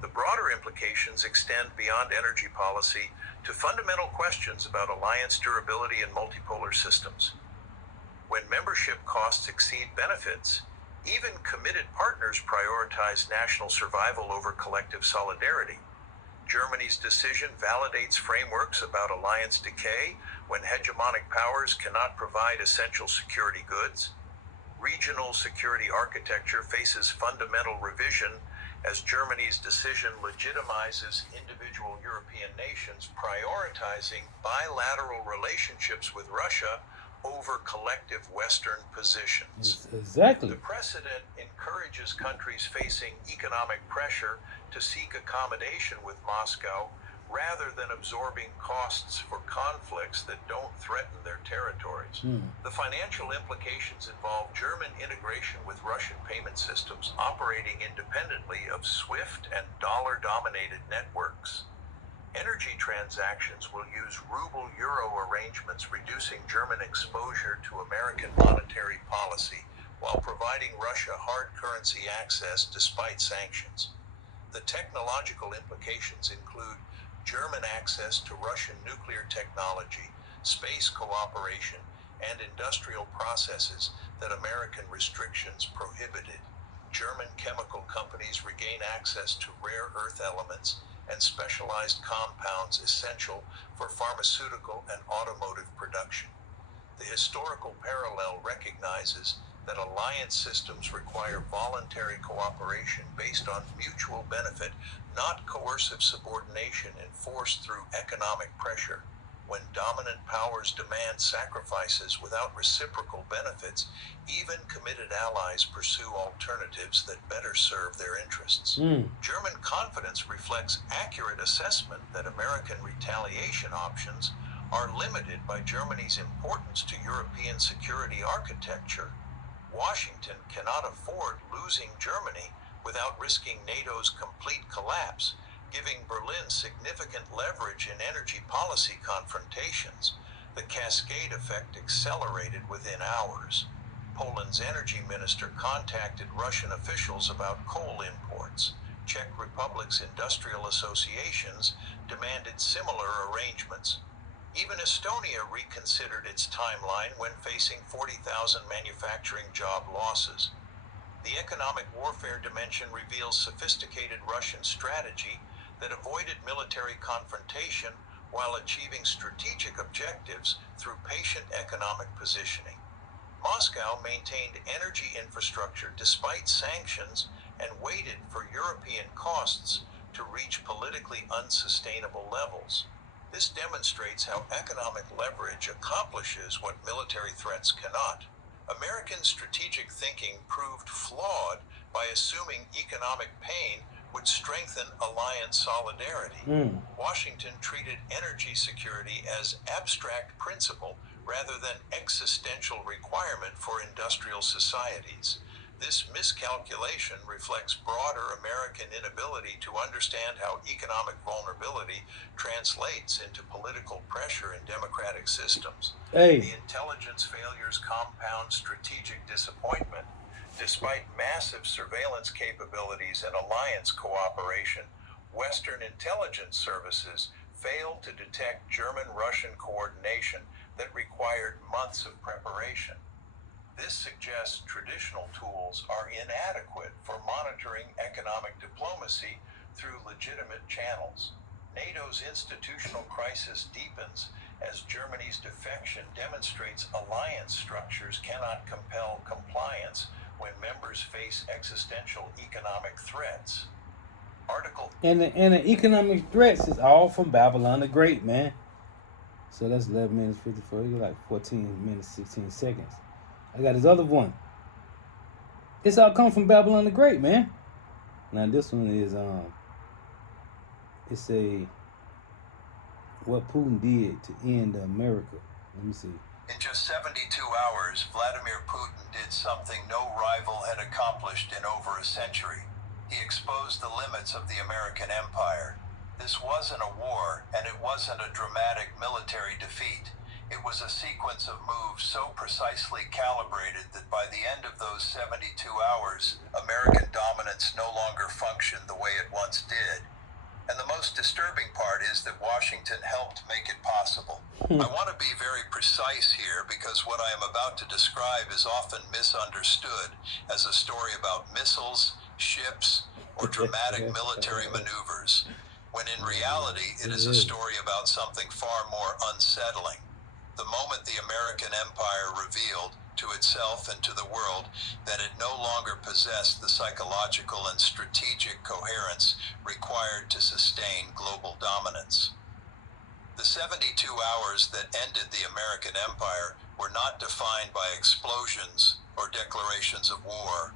The broader implications extend beyond energy policy to fundamental questions about alliance durability in multipolar systems. When membership costs exceed benefits, even committed partners prioritize national survival over collective solidarity. Germany's decision validates frameworks about alliance decay when hegemonic powers cannot provide essential security goods. Regional security architecture faces fundamental revision as Germany's decision legitimizes individual European nations prioritizing bilateral relationships with Russia over collective Western positions. Exactly. The precedent encourages countries facing economic pressure to seek accommodation with Moscow rather than absorbing costs for conflicts that don't threaten their territories. The financial implications involve German integration with Russian payment systems operating independently of SWIFT and dollar-dominated networks. Energy transactions will use ruble-euro arrangements, reducing German exposure to American monetary policy while providing Russia hard currency access despite sanctions. The technological implications include German access to Russian nuclear technology, space cooperation, and industrial processes that American restrictions prohibited. German chemical companies regain access to rare earth elements and specialized compounds essential for pharmaceutical and automotive production. The historical parallel recognizes that alliance systems require voluntary cooperation based on mutual benefit, not coercive subordination enforced through economic pressure. When dominant powers demand sacrifices without reciprocal benefits, even committed allies pursue alternatives that better serve their interests. German confidence reflects accurate assessment that American retaliation options are limited by Germany's importance to European security architecture. Washington cannot afford losing Germany without risking NATO's complete collapse, giving Berlin significant leverage in energy policy confrontations. The cascade effect accelerated within hours. Poland's energy minister contacted Russian officials about coal imports. Czech Republic's industrial associations demanded similar arrangements. Even Estonia reconsidered its timeline when facing 40,000 manufacturing job losses. The economic warfare dimension reveals sophisticated Russian strategy that avoided military confrontation while achieving strategic objectives through patient economic positioning. Moscow maintained energy infrastructure despite sanctions and waited for European costs to reach politically unsustainable levels. This demonstrates how economic leverage accomplishes what military threats cannot. American strategic thinking proved flawed by assuming economic pain would strengthen alliance solidarity. Washington treated energy security as abstract principle rather than existential requirement for industrial societies. This miscalculation reflects broader American inability to understand how economic vulnerability translates into political pressure in democratic systems. The intelligence failures compound strategic disappointment. Despite massive surveillance capabilities and alliance cooperation, Western intelligence services failed to detect German-Russian coordination that required months of preparation. This suggests traditional tools are inadequate for monitoring economic diplomacy through legitimate channels. NATO's institutional crisis deepens as Germany's defection demonstrates alliance structures cannot compel compliance when members face existential economic threats. And the economic threats is all from Babylon the Great, man. So that's 11 minutes 54. You're like 14 minutes 16 seconds. I got his other one. It's all come from Babylon the Great, man. Now this one is it's what Putin did to end America. Let me see. In just 72 hours, Vladimir Putin did something no rival had accomplished in over a century. He exposed the limits of the American empire. This wasn't a war, and it wasn't a dramatic military defeat. It was a sequence of moves so precisely calibrated that by the end of those 72 hours, American dominance no longer functioned the way it once did. And the most disturbing part is that Washington helped make it possible. I want to be very precise here because what I am about to describe is often misunderstood as a story about missiles, ships, or dramatic military maneuvers, when in reality it is a story about something far more unsettling. the moment the American empire revealed to itself and to the world that it no longer possessed the psychological and strategic coherence required to sustain global dominance. The 72 hours that ended the American empire were not defined by explosions or declarations of war.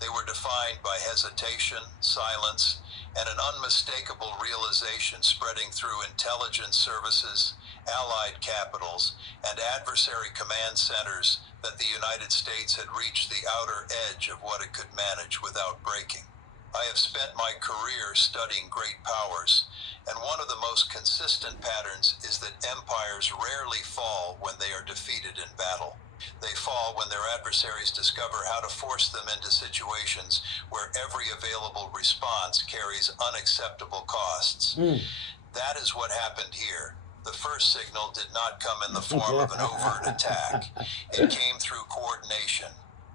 They were defined by hesitation, silence, and an unmistakable realization spreading through intelligence services, allied capitals, and adversary command centers that the United States had reached the outer edge of what it could manage without breaking. I have spent my career studying great powers, and one of the most consistent patterns is that empires rarely fall when they are defeated in battle. They fall when their adversaries discover how to force them into situations where every available response carries unacceptable costs. That is what happened here. The first signal did not come in the form of an overt attack. It came through coordination.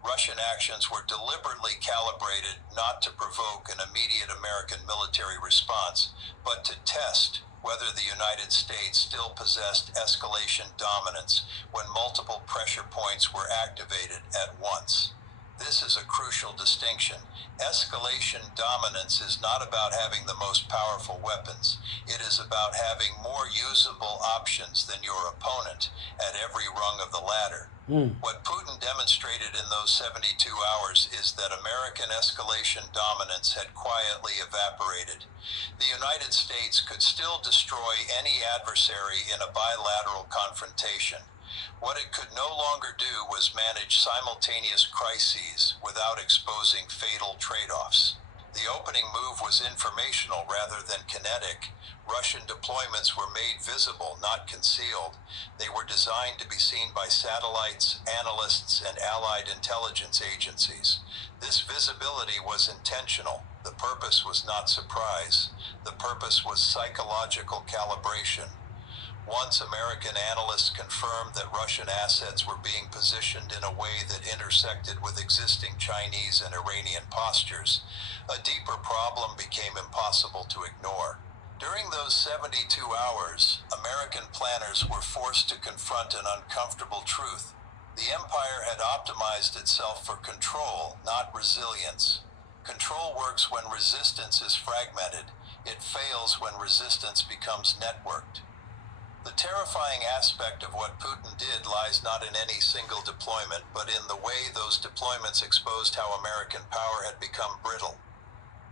Russian actions were deliberately calibrated not to provoke an immediate American military response, but to test whether the United States still possessed escalation dominance when multiple pressure points were activated at once. This is a crucial distinction. Escalation dominance is not about having the most powerful weapons. It is about having more usable options than your opponent at every rung of the ladder. What Putin demonstrated in those 72 hours is that American escalation dominance had quietly evaporated. The United States could still destroy any adversary in a bilateral confrontation. What it could no longer do was manage simultaneous crises without exposing fatal trade-offs. The opening move was informational rather than kinetic. Russian deployments were made visible, not concealed. They were designed to be seen by satellites, analysts, and allied intelligence agencies. This visibility was intentional. The purpose was not surprise. The purpose was psychological calibration. Once American analysts confirmed that Russian assets were being positioned in a way that intersected with existing Chinese and Iranian postures, a deeper problem became impossible to ignore. During those 72 hours, American planners were forced to confront an uncomfortable truth. The empire had optimized itself for control, not resilience. Control works when resistance is fragmented. It fails when resistance becomes networked. The terrifying aspect of what Putin did lies not in any single deployment, but in the way those deployments exposed how American power had become brittle.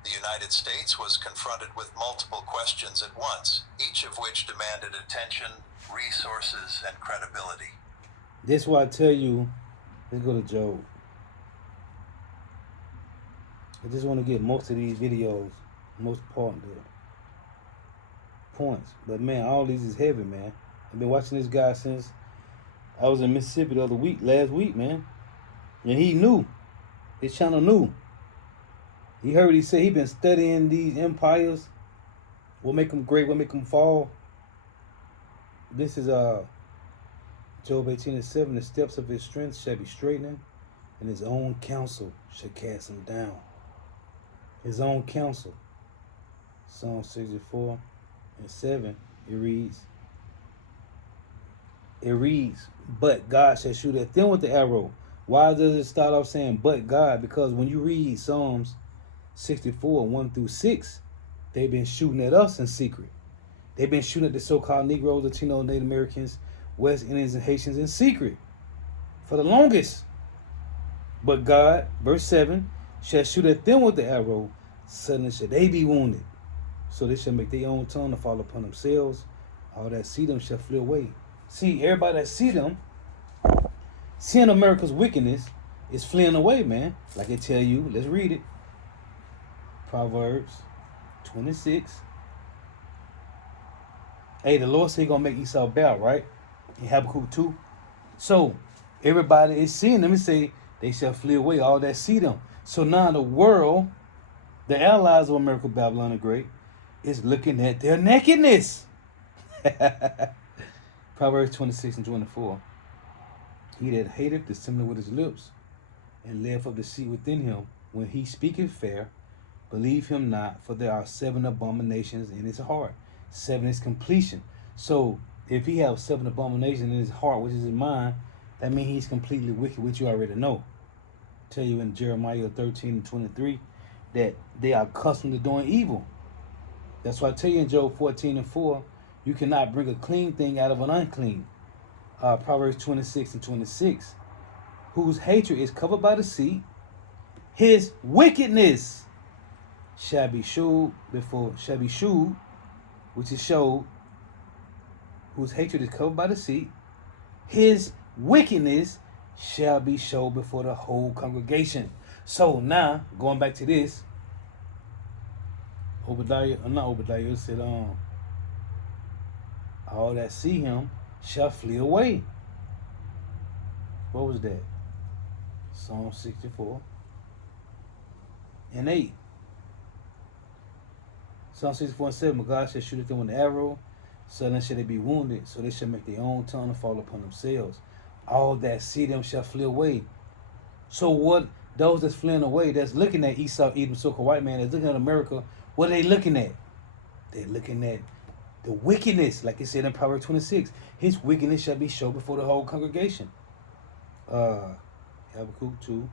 The United States was confronted with multiple questions at once, each of which demanded attention, resources, and credibility. This is why I tell you, let's go to Job. I just want to get most of these videos, most important points. But man, all these is heavy, man. I've been watching this guy since I was in Mississippi last week, man. And he knew. His channel knew. He heard he said he been studying these empires. What make them great, what make them fall. This is Job 18:7. The steps of his strength shall be straightening, and his own counsel shall cast him down. His own counsel. Psalm 64:7. It reads, but God shall shoot at them with the arrow. Why does it start off saying but God? Because when you read Psalms 64:1-6, they've been shooting at us in secret. They've been shooting at the so-called Negroes, Latinos, Native Americans, West Indians, and Haitians in secret for the longest. But God, verse 7, shall shoot at them with the arrow, suddenly shall they be wounded. So they shall make their own tongue to fall upon themselves. All that see them shall flee away. See, everybody that see them, seeing America's wickedness, is fleeing away, man. Like I tell you, let's read it. Proverbs 26. Hey, the Lord said He's going to make Esau bow, right? In Habakkuk 2. So, everybody is seeing them and say, they shall flee away, all that see them. So now the world, the allies of America, Babylon the Great, is looking at their nakedness. Proverbs 26:24. He that hateth dissembleth with his lips, and layeth up deceit within him, when he speaketh fair, believe him not, for there are 7 abominations in his heart. 7 is completion. So If he have 7 abominations in his heart, which is his mind, that means he's completely wicked, which you already know. I tell you in Jeremiah 13:23 that they are accustomed to doing evil. That's why I tell you in Job 14:4, you cannot bring a clean thing out of an unclean. Proverbs 26:26, whose hatred is covered by deceit, his wickedness shall be shewed, which is showed, whose hatred is covered by deceit, his wickedness shall be showed before the whole congregation. So now, going back to this, it said, all that see him shall flee away. What was that? Psalm 64:8. Psalm 64:7, but God shall shoot at them with an arrow, suddenly shall they be wounded, so they shall make their own tongue to fall upon themselves. All that see them shall flee away. So what, those that's fleeing away, that's looking at Esau, Edom, so-called white man, that's looking at America, what are they looking at? They're looking at the wickedness, like it said in Proverbs 26. His wickedness shall be shown before the whole congregation. Habakkuk 2.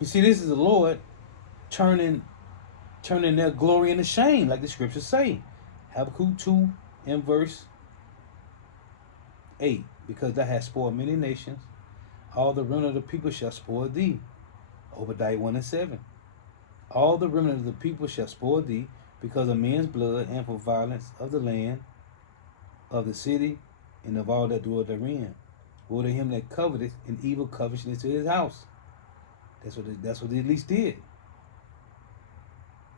You see, this is the Lord turning their glory into shame, like the scriptures say. Habakkuk 2 in verse 8. Because thou hast spoiled many nations, all the remnant of the people shall spoil thee. Obadiah 1:7. All the remnant of the people shall spoil thee, because of men's blood, and for violence of the land, of the city, and of all that dwell therein. Woe to him that coveteth in evil covetousness to his house. That's what they at least did.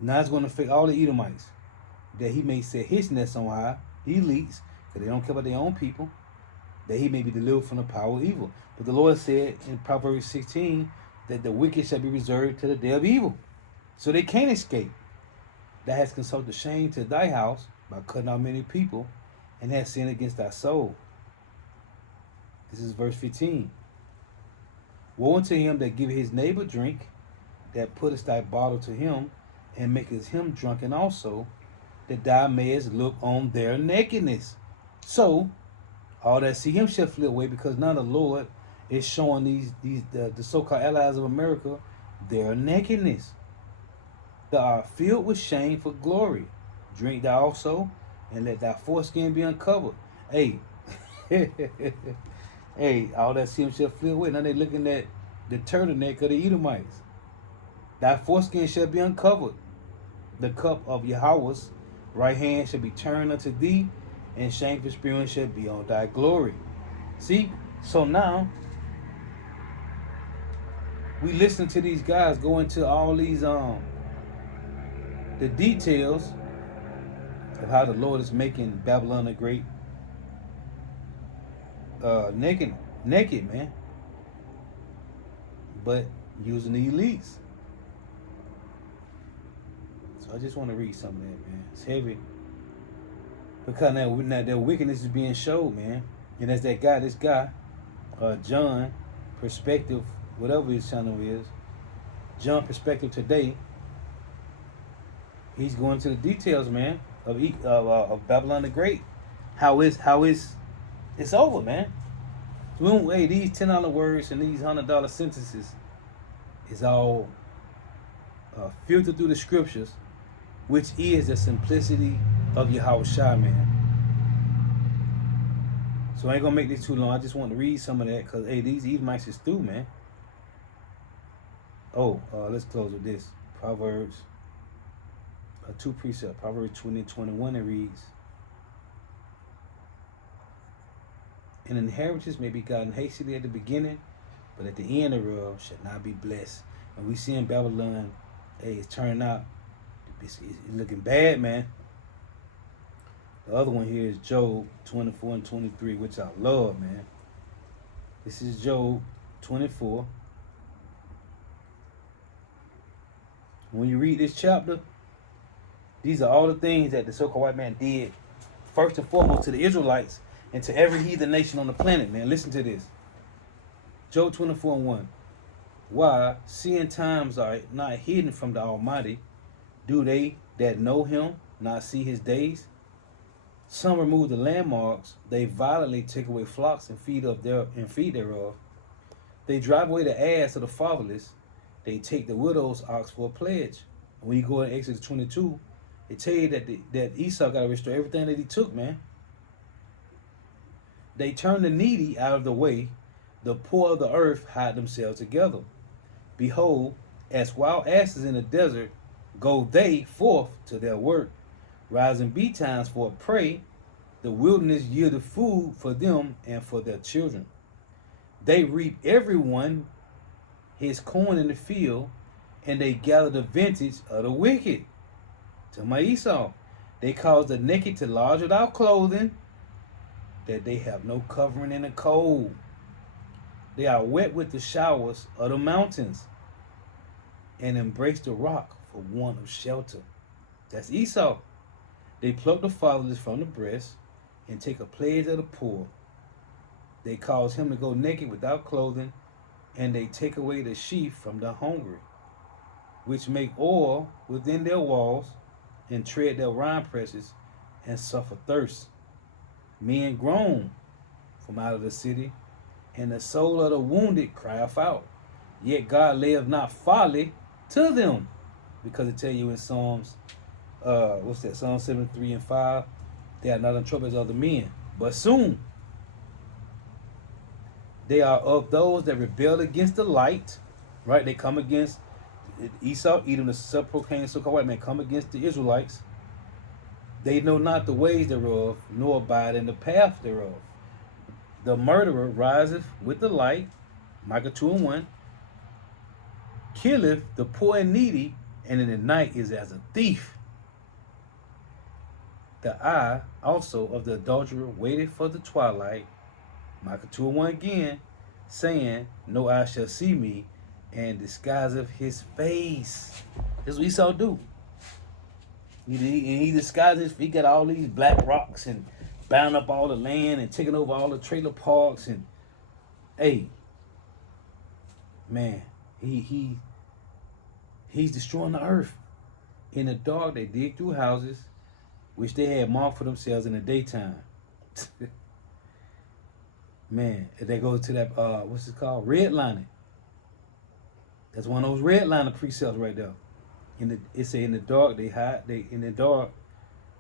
Now it's going to affect all the Edomites, that he may set his nest on high, the elites, because they don't care about their own people, that he may be delivered from the power of evil. But the Lord said in Proverbs 16 that the wicked shall be reserved to the day of evil. So they can't escape. Thou hast consulted shame to thy house by cutting out many people, and hast sinned against thy soul. This is verse 15. Woe unto him that giveth his neighbor drink, that puttest thy bottle to him, and makest him drunken also, that thou mayest look on their nakedness. So all that see him shall flee away, because now the Lord is showing the so-called allies of America their nakedness. Thou art filled with shame for glory. Drink thou also, and let thy foreskin be uncovered. Hey, hey, all that see him shall flee away. Now they looking at the turtleneck of the Edomites. Thy foreskin shall be uncovered. The cup of Yahweh's right hand shall be turned unto thee, and shameful spewing shall be on thy glory. See? So now, we listen to these guys go into all these the details of how the Lord is making Babylon the Great naked, man. But using the elites. So I just want to read some of that, man. It's heavy. Because now their wickedness is being showed, man. And as this guy, John Perspective, whatever his channel is, John Perspective Today, he's going to the details, man, of Babylon the Great. How it's over, man. Hey, these $10 words and these $100 sentences is all filtered through the scriptures, which is the simplicity of Yahushua, man. So I ain't gonna make this too long. I just want to read some of that, because hey, these Edomites is through, man. Let's close with this. Proverbs, 2 precepts. Proverbs 20:21, it reads, an inheritance may be gotten hastily at the beginning, but at the end thereof shall not be blessed. And we see in Babylon, hey, it's turning out, it's looking bad, man. The other one here is Job 24:23, which I love, man. This is Job 24. When you read this chapter, these are all the things that the so-called white man did, first and foremost, to the Israelites and to every heathen nation on the planet, man. Listen to this. Job 24:1. Why, seeing times are not hidden from the Almighty, do they that know him not see his days? Some remove the landmarks. They violently take away flocks and feed thereof. They drive away the ass of the fatherless. They take the widow's ox for a pledge. When you go in Exodus 22, they tell you that Esau got to restore everything that he took, man. They turn the needy out of the way. The poor of the earth hide themselves together. Behold, as wild asses in the desert, go they forth to their work. Rising betimes for a prey, the wilderness yielded food for them and for their children. They reap everyone his corn in the field, and they gather the vintage of the wicked. To my Esau, they cause the naked to lodge without clothing, that they have no covering in the cold. They are wet with the showers of the mountains, and embrace the rock for want of shelter. That's Esau. They pluck the fatherless from the breast, and take a pledge of the poor. They cause him to go naked without clothing, and they take away the sheaf from the hungry, which make oil within their walls, and tread their wine presses, and suffer thirst. Men groan from out of the city, and the soul of the wounded crieth out. Yet God layeth not folly to them, because it tell you in Psalms, Psalm 73 and 5, they are not in trouble as other men, but soon. They are of those that rebel against the light, right? They come against Esau, Edom, the self-proclaimed so-called white man, come against the Israelites. They know not the ways thereof, nor abide in the path thereof. The murderer riseth with the light, Micah 2 and 1, killeth the poor and needy, and in the night is as a thief. The eye also of the adulterer waited for the twilight, Micah 2 and 1 again, saying, no eye shall see me, and disguiseth his face. That's what Esau do. He disguises, he got all these black rocks and bound up all the land and taking over all the trailer parks, and hey, man, he's destroying the earth. In the dark, they dig through houses which they had marked for themselves in the daytime. Man, if they go to that, what's it called? Redlining. That's one of those redliner precepts right there. It say in the dark they hide. In the dark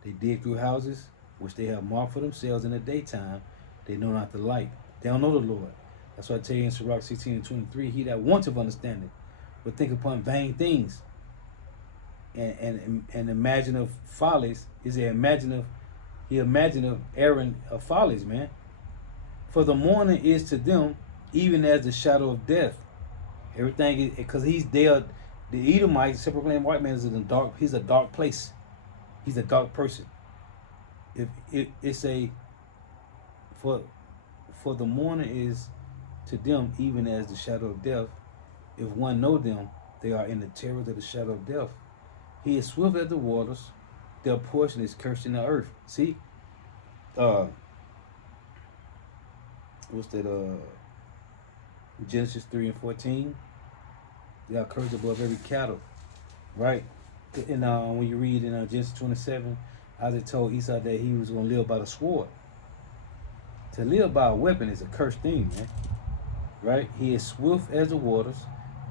they dig through houses which they have marked for themselves in the daytime. They know not the light. They don't know the Lord. That's why I tell you in Sirach 16 and 23, he that wants of understanding, but think upon vain things. And imagine of follies is he imagine of errand of follies, man. For the morning is to them even as the shadow of death. Everything is because he's there. The Edomite, separate proclaimed white man, is in the dark. He's a dark place. He's a dark person. If it's a for the morning is to them even as the shadow of death. If one know them, they are in the terror of the shadow of death. He is swift as the waters. Their portion is cursed in the earth. See, what's that? Genesis 3 and 14. They are cursed above every cattle, right? And when you read in Genesis 27, Isaac told Esau that he was going to live by the sword. To live by a weapon is a cursed thing, man. Right? He is swift as the waters.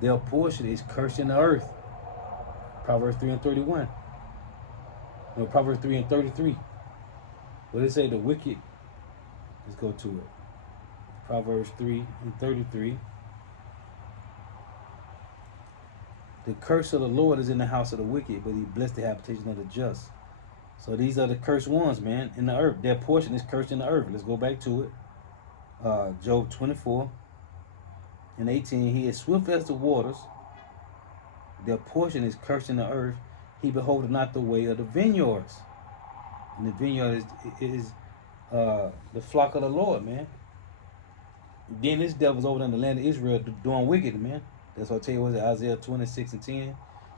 Their portion is cursed in the earth. Proverbs 3 and 31. No, Proverbs 3 and 33. What did it say? The wicked. Let's go to it. Proverbs 3 and 33. The curse of the Lord is in the house of the wicked, but he blessed the habitation of the just. So these are the cursed ones, man, in the earth. Their portion is cursed in the earth. Let's go back to it. Job 24 and 18. He is swift as the waters. Their portion is cursed in the earth. He beholdeth not the way of the vineyards. And the vineyard is the flock of the Lord, man. Then this devil's over in the land of Israel doing wicked, man. That's what I tell you, was it Isaiah 26 and 10?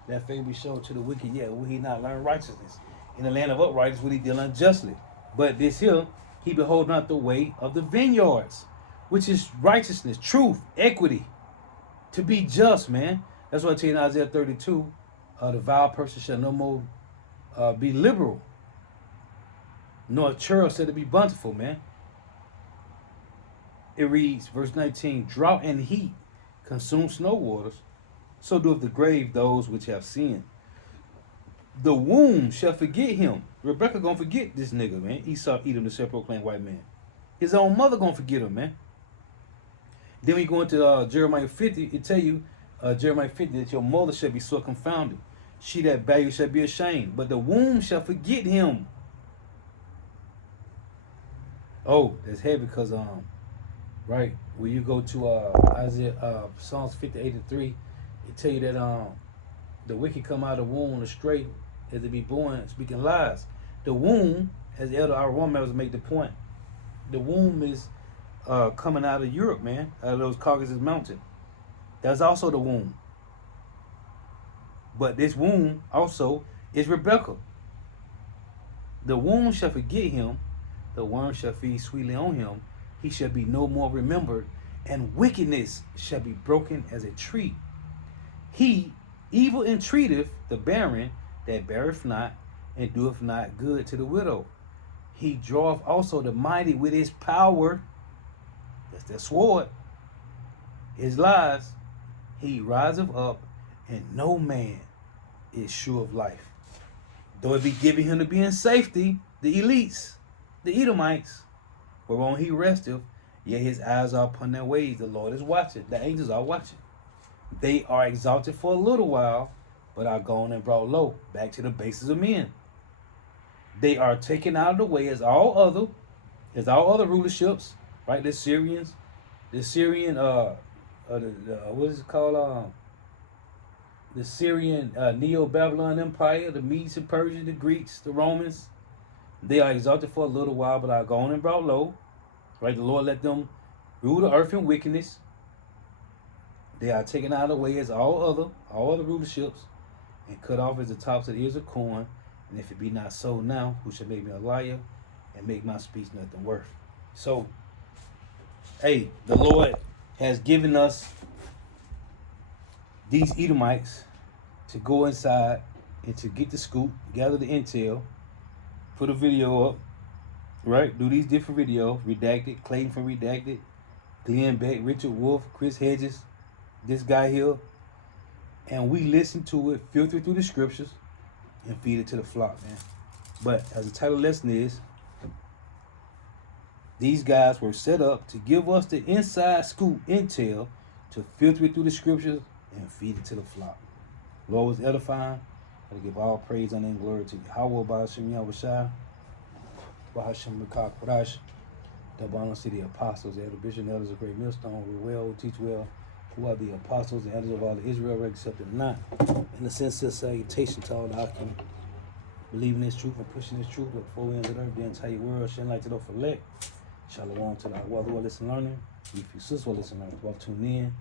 That favor be showed to the wicked, yet will he not learn righteousness? In the land of uprightness will he deal unjustly. But this here, he behold not the way of the vineyards, which is righteousness, truth, equity, to be just, man. That's what I tell you in Isaiah 32. The vile person shall no more be liberal. nor a churl said to be bountiful, man. It reads, verse 19, drought and heat consume snow waters, so doeth the grave those which have sinned. The womb shall forget him. Rebecca gonna forget this nigga, man. Esau, Edom, the self-proclaimed white man. His own mother gonna forget him, man. Then we go into Jeremiah 50. It tell you, Jeremiah 50, that your mother shall be so confounded. She that bare you shall be ashamed. But the womb shall forget him. Oh, that's heavy because, right, when you go to Isaiah, Psalms 58:3, it tell you that the wicked come out of the womb astray as they be born, speaking lies. The womb, as the elder our one members make the point, the womb is coming out of Europe, man, out of those Caucasus Mountains. That's also the womb. But this womb also is Rebecca. The womb shall forget him, the worm shall feed sweetly on him, he shall be no more remembered, and wickedness shall be broken as a tree. He evil entreateth the barren that beareth not, and doeth not good to the widow. He draweth also the mighty with his power. That's the sword. His lies. He riseth up, and no man is sure of life. Though it be given him to be in safety, the elites, the Edomites, whereon he resteth, yet his eyes are upon their ways. The Lord is watching. The angels are watching. They are exalted for a little while, but are gone and brought low, back to the bases of men. They are taken out of the way as all other rulerships, right? The Syrian, what is it called? The Syrian Neo-Babylon Empire, the Medes and Persians, the Greeks, the Romans. They are exalted for a little while, but are gone and brought low, right? The Lord let them rule the earth in wickedness. They are taken out of the way as all other rulerships, and cut off as the tops of the ears of corn. And if it be not so now, who shall make me a liar and make my speech nothing worth? So, hey, the Lord has given us these Edomites to go inside and to get the scoop, gather the intel, put a video up, right? Do these different videos, Redacted, Clayton from Redacted, Glenn Beck, Richard Wolf, Chris Hedges, this guy here, and we listen to it, filter through the scriptures, and feed it to the flock, man. But as the title lesson is, these guys were set up to give us the inside scoop intel to filter it through the scriptures and feed it to the flock. Lord was edifying. I give all praise, honor, and glory to Yahweh, Ba'ashem Yahushua, Ba'ashem Mekak Kodash, the Bonner City Apostles, the elder bishop, elders of Great Millstone, we well, teach well, who are the apostles and elders of all of Israel, accepted or not. In a sincere salutation to all the Akim, believing this truth and pushing this truth with four ends of the earth, the entire world, shedding light to the elect. Shalom to the Awad who are listening learning. If you sisters who are listening learning, well, tune in.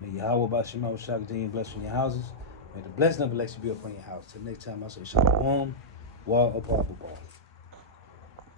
May Yahweh Ba'ashem Yahushua continue to bless in your houses. May the blessing of election be upon your house. Till next time, I say Shalom. Wa Apar Ball.